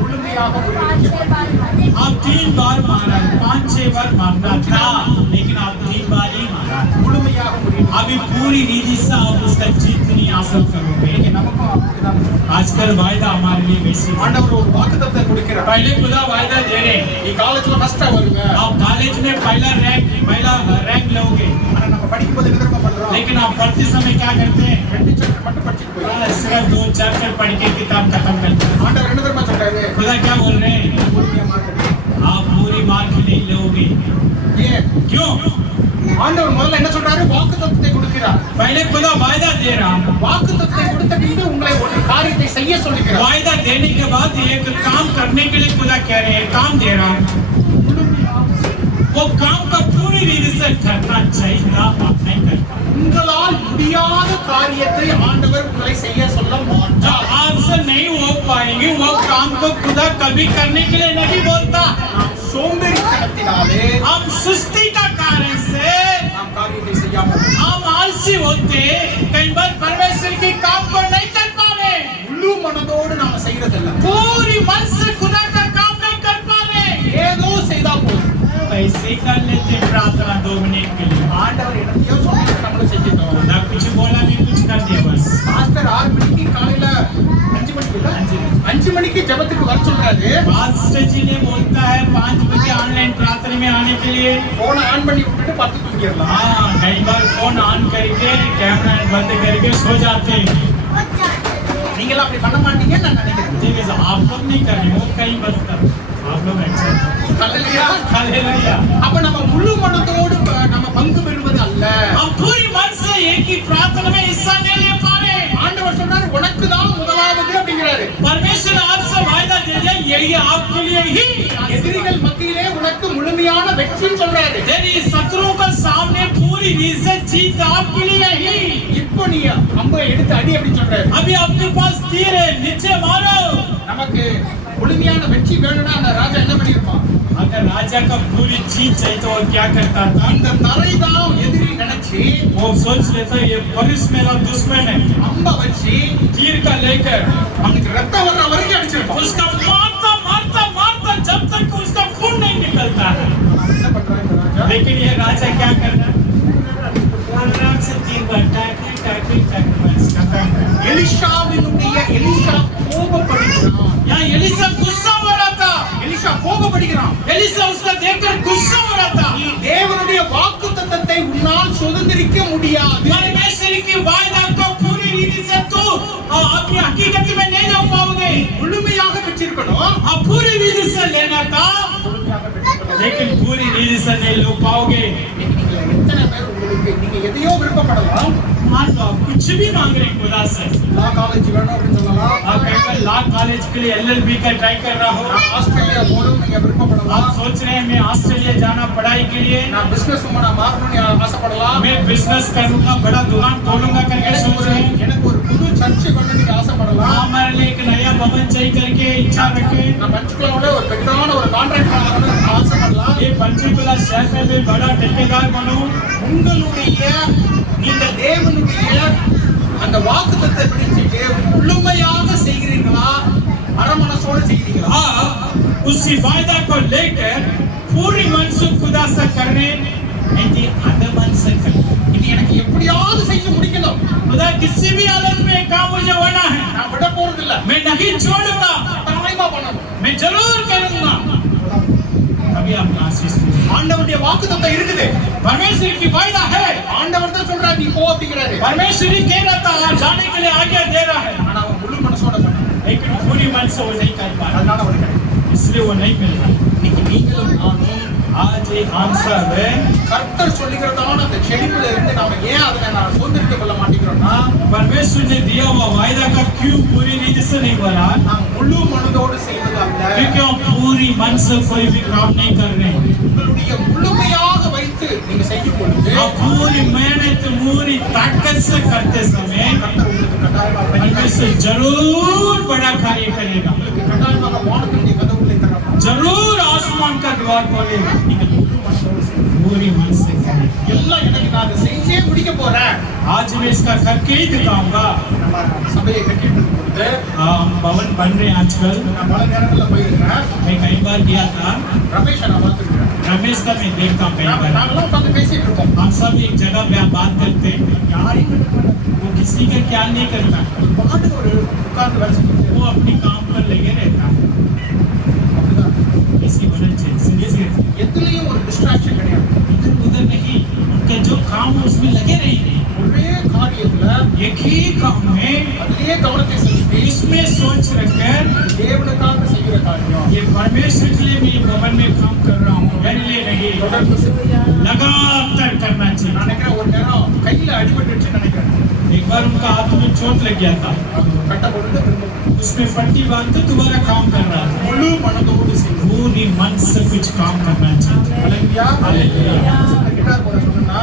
முழுமையாக முறியடிக்க 5-6 बार मारे। आप 3 बार मारा, 5-6 बार मारना था, लेकिन आप 3 बार ही मारा। முழுமையாக முறியடிக்க. अभी पूरी रीति से आप उसका जीत नहीं हासिल करोगे। நமக்கும் அப்படிதான். आजकल वायदा हमारे लिए वैसे है। ஆண்டவர் ஒரு வாக்குத்தத்தத்தை கொடுக்கிறார். पहले खुदा वायदा दे रहे हैं, நீ காலேஜ்ல ஃபர்ஸ்டா வருவ. आप कॉलेज में पहला रैंक लोगे, ஆனா நம்ம படிக்கும்போது என்ன தெரியுமா பண்றோம்? लेकिन आप पढ़ते समय क्या करते हैं? 2 சாப்டர் மட்டும் படிச்சிட்டு போயிடுறோம். सिर्फ 2 चैप्टर पढ़ के किताब खत्म करते हैं। ஆண்டவர் என்ன தெரியுமா சொல்றாரு? खुदा क्या बोल रहे हैं? முழுமையா மார்க்கெட். आप पूरी मार्क नहीं लोगे। ஏன்? क्यों? ஆண்டவர் முதல்ல என்ன சொல்றாரு? வாக்குத்தத்தத்தை கொடுக்கிறார். पहले खुदा वायदा दे रहा है। வாக்குத்தத்தத்தை கொடுத்த பின்பு உங்களை ஒரு காரியத்தை செய்ய சொல்லுகிறார். वायदा देने के बाद एक काम करने के लिए खुदा कह रहे हैं, काम दे रहा है। वो काम का पूरी रीति से करना चाहिए, आप नहीं करते। உங்களால் முடியாத காரியத்தை ஆண்டவர் உங்களை செய்ய சொல்ல जो மாட்டார். आपसे नहीं हो पाएंगे वो काम को खुदा कभी करने के लिए नहीं बोलता। நாம் சோம்பேறித்தனத்தினாலே हम सुस्ती का कारण से நாம் காரியத்தை செய்யாமல் हम आलसी होते, कई बार परमेश्वर के काम को नहीं कर पा रहे, முழு மனதோடு நாம செய்யறதில்ல. पूरी मन से खुदा का काम नहीं कर पा रहे। ஏதோ செய்தா போதும். ऐसे ही कर लेते प्रार्थना 2 मिनट के लिए। ஆண்டவர் என்னத்தையோ சொல்லி நம்மளும் செஞ்சுட்டோம். खुदा कुछ बोला नहीं, कुछ कर दिया बस। மாஸ்டர் 6 மணிக்கு காலையில 5 மணிக்கு இல்ல 5 மணிக்கு ஜெபத்துக்கு வர சொல்றாரு. पास्टर जी ने बोलता है 5 बजे ऑनलाइन प्रार्थना में आने के लिए। போனை ஆன் பண்ணி விட்டுட்டு படுத்து தூங்கிடலாம். हाँ, कई बार फोन ऑन करके कैमरा बंद करके सो जाते हैं। நீ நீங்களாம் அப்படி பண்ண மாட்டீங்கன்னு நான் நினைக்கிறேன். ठीक है, आप लोग नहीं कर रहे हो, कहीं मत करो, आप लोग अच्छा அல்லேலூயா. हालेलुया। அப்ப நம்ம முழு மனதோடு நம்ம பங்கு பெறுவது அல்ல. हम पूरी मन से एक ही प्रार्थना में हिस्सा नहीं ले पा रहे। ஆண்டவர் சொல்றாரு உனக்கு தான் முதலாவது அப்படிங்கிறாரு. परमेश्वर आपसे वायदा दे दिया, यही आपके लिए ही। எதிரிகள் மத்தியிலே உனக்கு முழுமையான வெற்றின்னு சொல்றாரு. तेरी शत्रुओं के सामने पूरी इज्जत जीत आपके लिए ही। இப்போ நீ அம்பை எடுத்து அடி அப்படின்னு சொல்றாரு. अभी अपने पास तीर है, नीचे मारो। நமக்கு முழுமையான வெற்றி வேணும்னா அந்த ராஜா என்ன பண்ணிருப்பான்? अगर राजा का पूरी जीत चाहिए तो वो क्या करता था? இந்த தரை தான் எதிரி நினைச்சு वो सोच लेता ये पुलिस मेरा दुश्मन है, அம்ப வச்சு तीर का लेकर அவனுக்கு ரத்தம் வர்ற வரைக்கும் அடிச்சிருப்பான். उसका मारता मारता मारता जब तक उसका खून नहीं निकलता है। என்ன பண்றான் இந்த ராஜா? लेकिन ये राजा क्या करता है? आराम से तीर बार टैकिंग टैकिंग टैकिंग बस खत्म। எலிஷா கோபப்படுகிறான். यहाँ एलिसा गुस्सा हो रहा था, எலிஷா கோபப்படுகிறான். एलिसा उसका देखकर गुस्सा हो रहा था। நீ தேவனுடைய வாக்குத்தத்தத்தை உன்னால் சுதந்திரிக்க முடியாது. परमेश्वर की वायदा को पूरी रीति से तू अपनी हकीकत में नहीं ले पाओगे। முழுமையாக பெற்றிருக்கணும். आप पूरी रीति से लेना था, முழுமையாக பெற்றிருக்கணும். लेकिन पूरी रीति से नहीं ले पाओगे। நீங்க எத்தனை பேர் உங்களுக்கு நீங்க எதையோ விருப்பப்படலாம். मान लो आप कुछ भी मांग रहे हैं खुदा से, லா காலேஜ் வேணும் அப்படின்னு சொல்லலாம். आप कहीं लॉ कॉलेज के लिए एलएलबी का ट्राई कर रहा हो, நான் ஆஸ்திரேலியா போகணும் நீங்க விருப்பப்படலாம். आप सोच रहे हैं मैं ऑस्ट्रेलिया जाना पढ़ाई के लिए, நான் பிசினஸ் உமனா மாறணும்னு ஆசைப்படலாம். मैं बिजनेस करूंगा, बड़ा दुकान खोलूंगा करके सोच रहे हैं। எனக்கு ஒரு புது சர்ச் வேணும்னு நீங்க ஆசைப்படலாம். हमारे लिए एक नया भवन चाहिए करके इच्छा रखे। நான் பஞ்சுக்குலோட ஒரு பெரிதான ஒரு கான்ட்ராக்ட் ஆகணும்னு ஆசைப்படலாம். ये पंचकुला शहर में भी बड़ा ठेकेदार बनूं। உங்களுடைய நீங்க தேவனுடைய அந்த வாக்குத்தத்தத்தை பிடிச்சிட்டு முழுமையாக செய்கிறீங்களா, அரமனசோட செய்கிறீங்களா? हाँ, उसी वायदा को लेकर पूरी मन से खुदा से करने, नहीं कि आधे मन से करने। இது எனக்கு எப்படியாவது செஞ்சு முடிக்கணும். खुदा किसी भी हालत में काम मुझे होना है, நான் விட போறது இல்ல. मैं नहीं छोड़ूंगा, கட்டாயமா பண்ணணும். मैं जरूर करूंगा। अभी आप आशीष लीजिए। ஆண்டவருடைய வாக்குத்தத்தம் இருக்குது. परमेश्वर की वायदा है, ஆண்டவர் தான் சொல்றாரு நீ போ அப்படிங்கிறாரு. परमेश्वर ही कह रहा था जाने के लिए आज्ञा दे रहा है, ஆனா அவன் முழு மனசோட பண்ணணும். लेकिन पूरी मन से वो नहीं कर पा रहा, அதனால அவனுக்கு கிடைக்கும். इसलिए वो नहीं मिल रहा। இன்னைக்கு நீங்களும் நானும் आज एक आंसर है, கர்த்தர் சொல்லுகிறதான அந்த செழிப்புல இருந்து நாம ஏன் அதை நான் சுதந்திரித்துக் கொள்ள மாட்டேங்கிறோம்னா परमेश्वर ने दिया हुआ वायदा का क्यों पूरी रीति से नहीं बना? நாம் முழு மனதோடு செய்வது அல்ல. क्योंकि हम पूरी मन से कोई भी काम नहीं कर रहे हैं। உங்களுடைய முழுமையாக வைத்து நீங்க செய்யும் பொழுது आप पूरी मेहनत पूरी ताकत से करते समय கர்த்தர் உங்களுக்கு கட்டாயமாக பெரிய परमेश्वर जरूर बड़ा कार्य करेगा, உங்களுக்கு கட்டாயமாக வானத்தினுடைய கதவுகளை திறப்பார். जरूर आसमान का द्वार खोलेगा। நீங்க முழு மனதோடு செய்யுங்க. पूरी मन से करें। எல்லாம் எனக்கு நான் அதை செஞ்சே முடிக்க போறேன். आज मैं इसका करके ही दिखाऊंगा। நம்ம சபையை கட்டிட்டு இருக்கும் பொழுது हम भवन बन रहे हैं आजकल। நான் பல நேரங்களில் போயிருக்கிறேன். मैं कई बार गया था, ரமேஷை நான் பார்த்துருக்கிறேன். रमेश का मैं देखता हूँ कई बार। நாங்களாம் உட்காந்து பேசிட்டு இருக்கோம். हम सब एक जगह पे बात करते हैं, யாரையும் கண்டுக்க மாட்டாங்க. वो किसी का ख्याल नहीं करता, பாட்டுக்கு ஒரு உட்கார்ந்து வேலை செஞ்சுட்டு वो अपनी काम पर लगे रहता है। அப்படிதான். इसकी वजह से सीरियस எதுலயும் ஒரு டிஸ்ட்ராக்ஷன் கிடையாது. इधर उधर नहीं, उनका जो काम है उसमें लगे रहेंगे। ஒரே காரியத்துல एक ही काम में அதிலேயே கவனத்தை செலுத்தி इसमें सोच रखकर தேவனுக்காக செய்கிற காரியம் ये परमेश्वर के लिए मैं भवन में काम कर रहा हूँ, मेरे लिए नहीं, தொடர்ந்து செஞ்சு. लगातार करना நான் चाहिए। நினைக்கிறேன் ஒரு நேரம் கையில அடிபட்டுச்சுன்னு நினைக்கிறேன். एक बार उनका हाथ में चोट लग गया था, அது கட்ட பொழுது திரும்ப उसमें पट्टी बांध के दोबारा काम कर रहा था। முழு மனதோடு செய்யும். पूरी मन से कुछ काम करना चाहिए। அல்லேலூயா. हालेलुया। கிட்டார் போட சொன்னா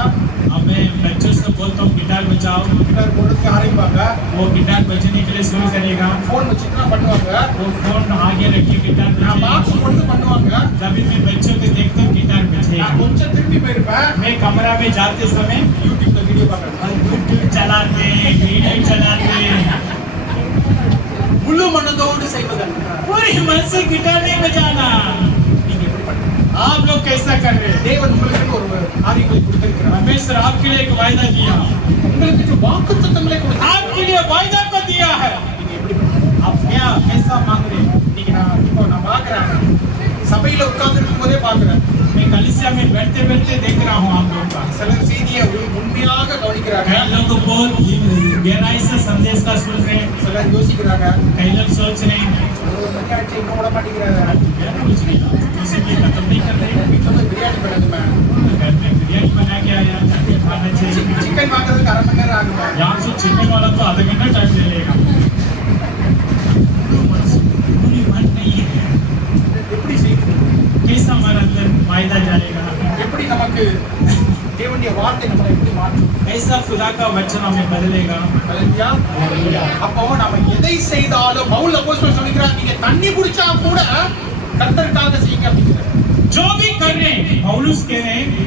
अब मैं बच्चों से बोलता हूँ गिटार बजाओ, கிட்டார் போடுறதுக்கு ஆரம்பிப்பாங்க. वो गिटार बजने के लिए शुरू करेगा, ஃபோன் வச்சுட்டு பண்ணுவாங்க. वो फोन आगे रखिए गिटार நான் बजेगा। பாக்ஸ் போட்டு பண்ணுவாங்க. तभी मैं बच्चों को देखता हूँ गिटार நான் बजेगा। கொஞ்சம் திரும்பி போயிருப்பேன். मैं कमरा में जाते समय யூடியூப்ல வீடியோ பார்க்கறேன். यूट्यूब चलाते वीडियो चलाते, முழு மனதோடு செய்வதல்ல. पूरी मन से गिटार नहीं बजाना। நீங்க எப்படி பண்ணுங்க? आप लोग कैसा कर रहे हैं? தேவன் உங்களுக்கு ஒரு காரியங்களை கொடுத்திருக்கிறார். परमेश्वर आपके लिए एक वायदा दिया, உங்களுக்கு வாக்குத்தத்தங்களை கொடுத்திருக்கிறார். आपके लिए वायदा को दिया है। நீங்க எப்படி பண்ணுங்க? आप क्या कैसा मांग रहे हैं? இன்னைக்கு நான் பார்க்கிறேன். சபையில உட்கார்ந்து இருக்கும்போதே பார்க்கிறேன். मैं कलिसिया में बैठते बैठते देख रहा हूँ आप लोग का। சிலர் செய்தியை உண்மையாக கவனிக்கிறாங்க. कई लोग बहुत गहराई से संदेश का सुन रहे हैं, சிலர் யோசிக்கிறாங்க कई लोग सोच रहे हैं ஒரு மணி ஆச்சு இன்னும் விட மாட்டேங்கிறாங்க कुछ नहीं, किसी की खत्म नहीं कर रहे हैं। வீட்டில் போய் பிரியாணி பண்ணுங்கம்மா घर में बिरयानी बना के आया, जाके खाना चाहिए। சிக்கன் வாங்குறதுக்கு அரை மணி நேரம் ஆகுமா यहाँ से चिकन वाला तो आधा घंटा टाइम ले लेगा। पूरी मन नहीं है, எப்படி செய்யுது कैसा हमारे अंदर फायदा जाएगा, எப்படி நமக்கு தேவனுடைய வார்த்தை நம்மளை எப்படி மாற்றும் कैसा खुदा का वचन हमें बदलेगा। அல்லேலூயா. அப்போ நாம எதை செய்தாலும் பவுல் அப்போஸ்தலன் சொல்கிறார் நீங்க தண்ணி குடிச்சா கூட கர்த்தருக்காக செய்யுங்க அப்படிங்கிறார் जो भी कर रहे हैं, पौलुस कह रहे हैं,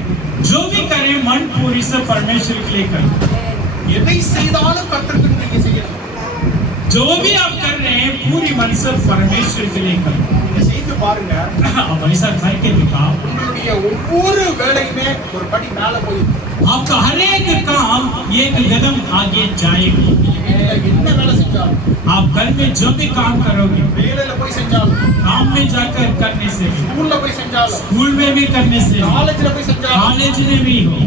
जो भी करें मन पूरी से परमेश्वर के लिए करें। எதை செய்தாலும் கர்த்தருக்கு நீங்க செய்யணும் जो भी आप कर रहे हैं पूरी मन से परमेश्वर के लिए करें। நீங்க செய்து பாருங்க अब ऐसा करके दिखाओ, உங்களுடைய ஒவ்வொரு வேலையுமே ஒரு படி மேல போய் आपका हर एक काम एक कदम आगे जाएगा। என்ன வேலை செஞ்சாலும் आप घर में जो भी काम करोगे, வேலையில போய் செஞ்சாலும் काम में जाकर करने से, ஸ்கூல்ல போய் செஞ்சாலும் स्कूल में भी करने से, காலேஜ்ல போய் செஞ்சாலும் कॉलेज में भी हो,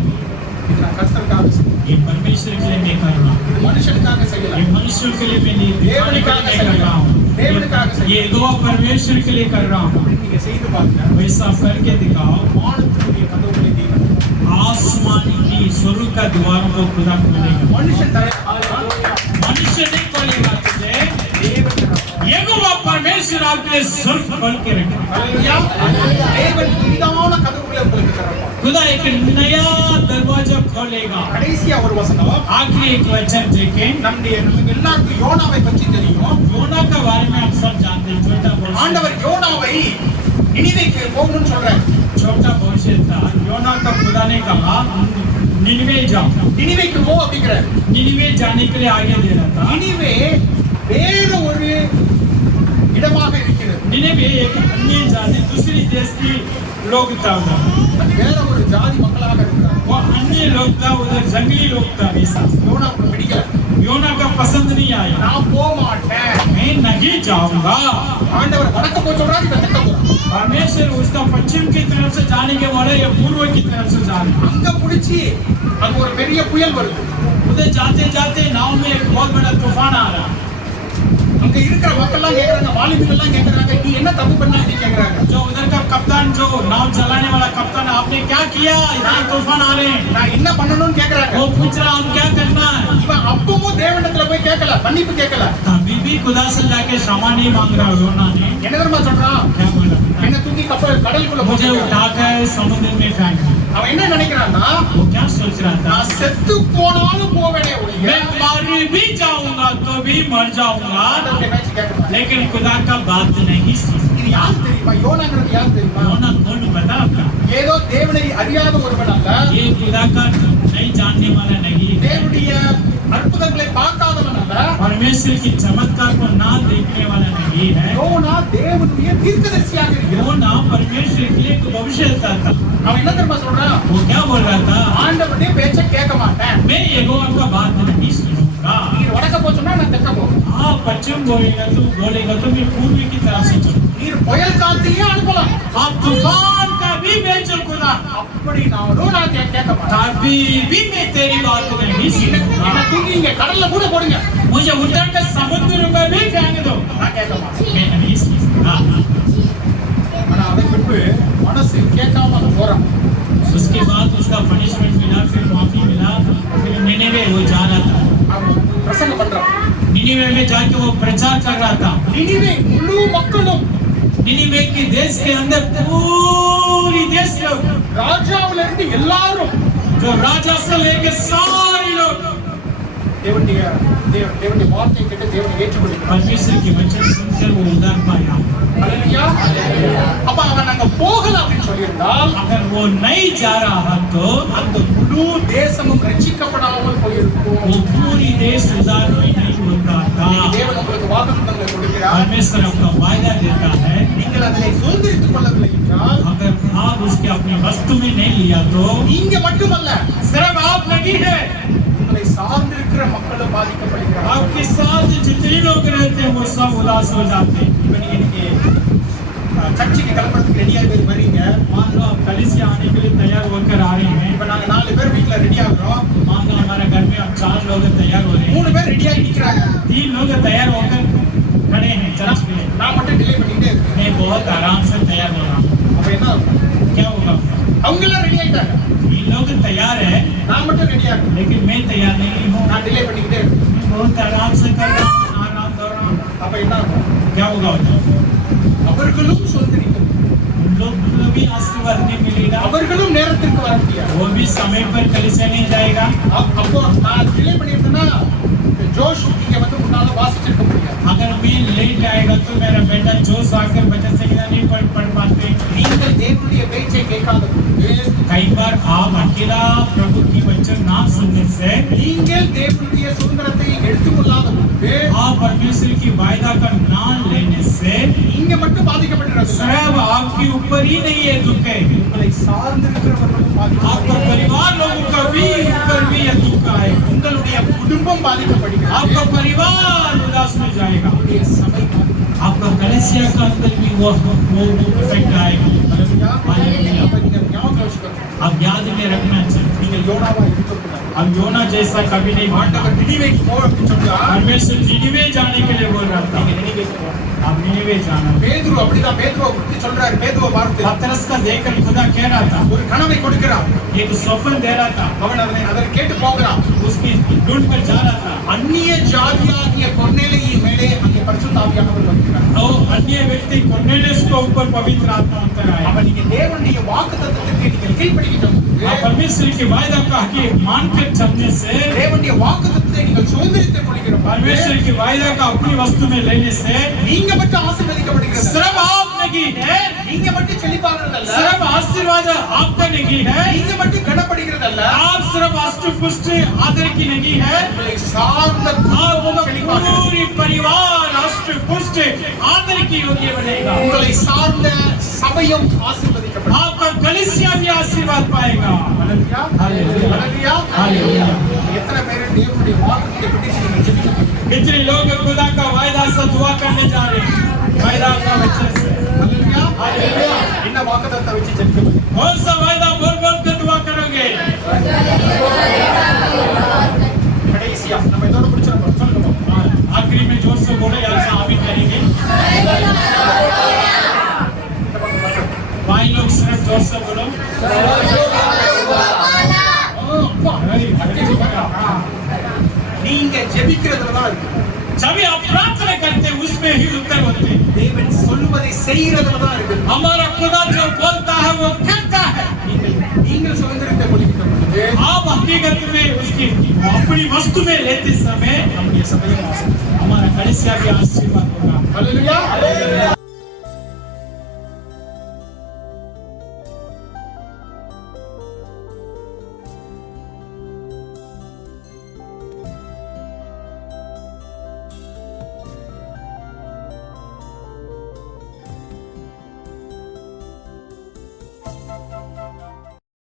இது நான் கர்த்தருக்காக செய்யணும். ये परमेश्वर के लिए मैं कर रहा हूँ, இது மனுஷனுக்காக செய்யல ये मनुष्य के लिए मैं नहीं, दिखाने के लिए मैं कर रहा हूँ, ये दुआ परमेश्वर के लिए कर रहा हूँ। நீங்க செய்து பாருங்க वैसा करके दिखाओ, வானத்துக்குரிய கதவுகளை தேவன் आसमान की स्वर्ग का द्वार को खुदा खोलेगा। மனுஷன் मनुष्य नहीं खोलेगा तुझे, यहोवा परमेश्वर आपके लिए स्वर्ग खोल के रखेगा। அல்லேலூயா. தேவன் புதிதான கதவுகளை உங்களுக்கு திறப்பார். खुदा एक नया दरवाजा खोलेगा। கடைசியா ஒரு வசனம் आखिरी एक वचन देखें, நமக்கு எல்லாருக்கும் யோனாவை பற்றி தெரியும் योना के बारे में हम सब जानते हैं। छोटा बहुत ஆண்டவர் யோனாவை நினிவேக்கு போகணும்னு சொல்றாரு छोटा भविष्य था, योना का खुदा ने कहा निनिवे जाओ, நினிவேக்கு போ அப்படிங்கிறார் निनिवे जाने के लिए आगे दे रहा था। நினிவே வேற ஒரு இடமாக இருக்கிறது निनिवे एक अन्य जाति दूसरी देश की लोग था उधर, அது வேற ஒரு ஜாதி மக்களாக இருக்கிறார் वो अन्य लोग था उधर, जंगली लोग था वैसा। யோனாவுக்கு பிடிக்கல योना का पसंद नहीं आया, நான் போக மாட்டேன் मैं नहीं जाऊंगा। ஆண்டவர் வடக்க போய் சொல்றாரு இவன் தெற்க போறான் परमेश्वर उसका पश्चिम की तरफ से जाने के वाला या पूर्व की तरफ से जाने, அங்க புடிச்சு அங்க ஒரு பெரிய புயல் வருது उधर जाते जाते नाव में एक बहुत बड़ा तूफान आ रहा। அங்க இருக்கிற மக்கள் எல்லாம் கேக்குறாங்க வாலிபர்கள் எல்லாம் கேக்குறாங்க நீ என்ன தப்பு பண்ண அப்படின்னு கேக்குறாங்க जो उधर का कप्तान, जो नाव चलाने वाला कप्तान, आपने क्या किया, इतना तूफान आ रहे हैं। நான் என்ன பண்ணணும்னு கேக்குறாங்க वो पूछ रहा हम क्या करना है। இவன் அப்பவும் தேவனிடத்துல போய் கேட்கல மன்னிப்பு கேட்கல अभी भी खुदा से जाके क्षमा नहीं मांग रहा योना ने, என்ன தெரியுமா சொல்றான் क्या बोला, என்ன தூக்கி கப்பல் கடலுக்குள்ள मुझे போட்டு उठाकर समुद्र में फेंक दिया। அவன் என்ன நினைக்கிறான்னா वो क्या सोच रहा था, நான் செத்து போனாலும் போவேனே ஒழிய मैं मर भी जाऊंगा तो भी मर जाऊंगा, ஆண்டவருடைய பேச்சு கேட்க மாட்டேன். लेकिन खुदा का बात नहीं सुनता। இது யாரு தெரியுமா யோனாங்கிறது யாரு தெரியுமா योना कौन बता आपका, ஏதோ தேவனை அறியாத ஒருவன் அல்ல ये खुदा का नहीं जानने वाला नहीं है, தேவனுடைய அற்புதங்களை பார்க்காதவன் அல்ல परमेश्वर की चमत्कार को ना देखने वाला नहीं है। யோனா தேவனுடைய தீர்க்கதரிசியாக இருக்கிறான் योना परमेश्वर के लिए एक भविष्यता था। அவன் என்ன தெரியுமா சொல்றான் वो क्या बोल रहा था, ஆண்டவருடைய பேச்சை கேட்க மாட்டேன் मैं यहोवा का बात नहीं सुनूंगा। நீ வடக்க போச்சோம்னா நான் தெற்க போவேன் आप पश्चिम बोलेगा तो मैं पूर्व की तरफ से चलूं। நீர் புயல் காத்தையே அனுப்பலாம் आप तूफान का भी बेचो खुदा, அப்படினாலும் நான் கேட்க மாட்டேன் कभी भी मैं तेरी बात को नहीं என்ன सुनूंगा। தூக்கி இங்க கடல்ல கூட போடுங்க मुझे उतर कर समुद्र में भी फेंक दो, நான் கேட்க माட்டேன் मैं नहीं सुनूंगा। ஆனா அதை பின்பு மனசு கேட்காம அங்க போறான் उसके बाद उसका पनिशमेंट मिला, फिर माफी मिला, फिर निनिवे वो जा रहा था, அவன் பிரசங்கம் பண்றான் निनिवे में जाके वो प्रचार कर रहा था। நினிவே முழு மக்களும் निनिवे के देश के अंदर पूरी देश लोग, ராஜாவுல இருந்து எல்லாரும் जो राजा से लेके सारे लोग தேவனுடைய வார்த்தையை கேட்டு தேவனை ஏற்றுக்கொள்கிறார் परमेश्वर की वचन सुनकर वो उदार पाया। அல்லேலூயா அப்ப அவன் அங்க போகல அப்படின்னு சொல்லியிருந்தால் अगर वो नहीं जा रहा तो அந்த முழு தேசமும் ரட்சிக்கப்படாமல் போயிருக்கும் वो पूरी देश उदार में नहीं होता था। தேவன் உங்களுக்கு வாக்குத்தத்தங்களை கொடுக்கிறார் परमेश्वर आपका वायदा देता है, நீங்கள் அதனை சுதந்திரித்துக் கொள்ளவில்லை என்றால் अगर आप उसके अपनी वस्तु में नहीं लिया तो நீங்க மட்டுமல்ல सिर्फ आप नहीं है, உங்களை சார்ந்திருக்கிற மக்களும் பாதிக்கப்படுகிறார் आपके साथ जितने लोग रहते हैं वो सब उदास हो जाते हैं। இப்ப நீங்க இன்னைக்கு சர்ச்சுக்கு கிளம்புறதுக்கு ரெடியா பேர் வரீங்க मान लो आप कलिसिया आने के लिए तैयार होकर आ रहे हैं, இப்ப நாங்க 4 பேர் வீட்டுல ரெடி ஆகுறோம் मान लो हमारे घर में अब 4 लोग तैयार हो रहे हैं, 3 பேர் ரெடியாகி நிக்கிறாங்க. 3 लोग तैयार होकर खड़े हैं चर्च में। நான் மட்டும் டிலே பண்ணிட்டே இருக்கேன். मैं बहुत आराम से तैयार हो रहा हूँ। அப்ப என்ன ஆகும்? क्या होगा? அவங்க எல்லாம் ரெடி ஆயிட்டாங்க. 3 लोग तैयार है, நான் மட்டும் ரெடியா இருக்கேன். लेकिन मैं तैयार नहीं हूँ। நான் டிலே பண்ணிக்கிட்டே இருக்கேன். मैं बहुत आराम से कर रहा हूँ, आराम कर रहा हूँ। அப்ப என்ன ஆகும்? क्या होगा? அவர்களும் சுதந்திரிக்கும். उन लोग को भी आशीर्वाद नहीं मिलेगा, அவர்களும் நேரத்திற்கு வர முடியாது. वो भी समय पर कलीसिया नहीं जाएगा। அப்போ நான் டிலே பண்ணியிருந்தேன்னா ஜோஷ் இங்க வந்து முன்னால வாசிச்சிருக்க முடியாது. अगर मैं लेट आएगा तो मेरा बेटा जोश आकर बचत संहिता नहीं पढ़ पाते। நீங்கள் தேவனுடைய பேச்சை கேட்காத பொழுது, कई बार आप अकेला प्रभु की वचन ना सुनने से, நீங்கள் தேவனுடைய சுதந்திரத்தை எடுத்துக்கொள்ளாத பொழுது, आप परमेश्वर की वायदा का नाम लेने से நீங்க மட்டும் பாதிக்கப்பட்டிருக்கிறது. सब आपके ऊपर ही नहीं है दुख है, உங்களை சார்ந்திருக்கிறவர்களும் आपका பாதிக்கப்படுகிறார்கள். परिवार लोगों का भी ऊपर भी यह दुख है। உங்களுடைய कुटुंबம் பாதிக்கப்படுகிறது. आपका परिवार उदास में जाएगा, உங்களுடைய சபை பாதிக்கப்படுகிறது. आपका कलीसिया का अंदर भी वो इफेक्ट आएगा। हालेलुया। அப்ப நீங்க ஞாபகம் வச்சுக்கணும். अब याद में रखना चाहिए, நீங்க யோனாவா இருக்கக்கூடாது. अब योना जैसा कभी नहीं बनना। ஆண்டவர் நினிவேக்கு போ அப்படின்னு சொன்னா परमेश्वर निनिवे जाने के लिए बोल रहा था, நீங்க நினிவேக்கு போங்க. अब निनिवे जाना। பேதுரு அப்படிதான் பேதுருவை குறித்து சொல்றாரு. பேதுருவை பார்த்து पतरस का देखकर खुदा कह रहा था, ஒரு கனவை கொடுக்கிறார். एक स्वप्न दे रहा था, அவன் அதை கேட்டு போகிறான். उसकी ढूंढ कर जा रहा था। அந்நிய ஜாதியாகிய கொர்நேலியின் மேலே அங்கே பரிசுத்த ஆவியானவர் வருகிறார். तो अन्य व्यक्ति कोर्नेलियस के ऊपर पवित्र आत्मा उतर आया। அப்ப நீங்க தேவனுடைய வாக்குத்தத்தத்துக்கு நீங்கள் கீழ்ப்படிக்கணும். आप परमेश्वर की वायदा का हकीक मान कर चलने से, தேவனுடைய வாக்குத்தத்தத்தை நீங்கள் சுதந்திரித்துக் கொள்கிறோம். परमेश्वर की वायदा का अपनी वस्तु में लेने से நீங்க மட்டும் ஆசீர்வதிக்கப்படுகிறது. सिर्फ आप नहीं है, நீங்க மட்டும் செழிப்பாகிறதல்ல. सिर्फ आशीर्वाद आपका नहीं है, நீங்க மட்டும் கனப்படுகிறதல்ல. आप सिर्फ अष्टपुष्ट आदर की नहीं है, உங்களை சார்ந்த आपका செழிப்பாகிறது. पूरी परिवार अष्टपुष्ट आदर की योग्य बनेगा। உங்களை சார்ந்த சபையும் ஆசீர்வதிக்கப்படும். आपका कलीसिया भी आशीर्वाद पाएगा। ஹalleluya. ஹalleluya. ஹalleluya. ஹalleluya. எத்தனை பேர் தேவனுடைய வாக்குத்தத்தை பிடிச்சு நீங்க ஜெபிக்கணும். कितने लोग खुदा का वायदा से दुआ करने जा रहे हैं, वायदा का वचन से। ஹalleluya. ஹalleluya. என்ன வாக்குத்தத்தை வச்சு ஜெபிக்கணும். कौन सा वायदा बोल बोल कर दुआ करोगे? கடைசியா நம்ம இதோட முடிச்சிடணும். சொல்லுங்க. आखिरी में जोर से बोले, ऐसा आमीन करेंगे। भाई लोग सिर्फ जोर से बोलो। நீங்க ஜெபிக்கிறதுல தான் இருக்கு. जब आप प्रार्थना करते हैं उसमें ही उत्तर होते हैं। தேவன் சொல்வதை செய்யறதுல தான் இருக்கு. हमारा खुदा जो बोलता है वो करता है। நீங்கள் சுதந்திரத்தை கொள்கின்ற பொழுது आप हकीकत में उसकी अपनी वस्तु में लेते समय நம்முடைய சபையும் ஆசீர்வதிக்கப்படும். हमारा कलीसिया भी आशीर्वाद होगा। ஹalleluya.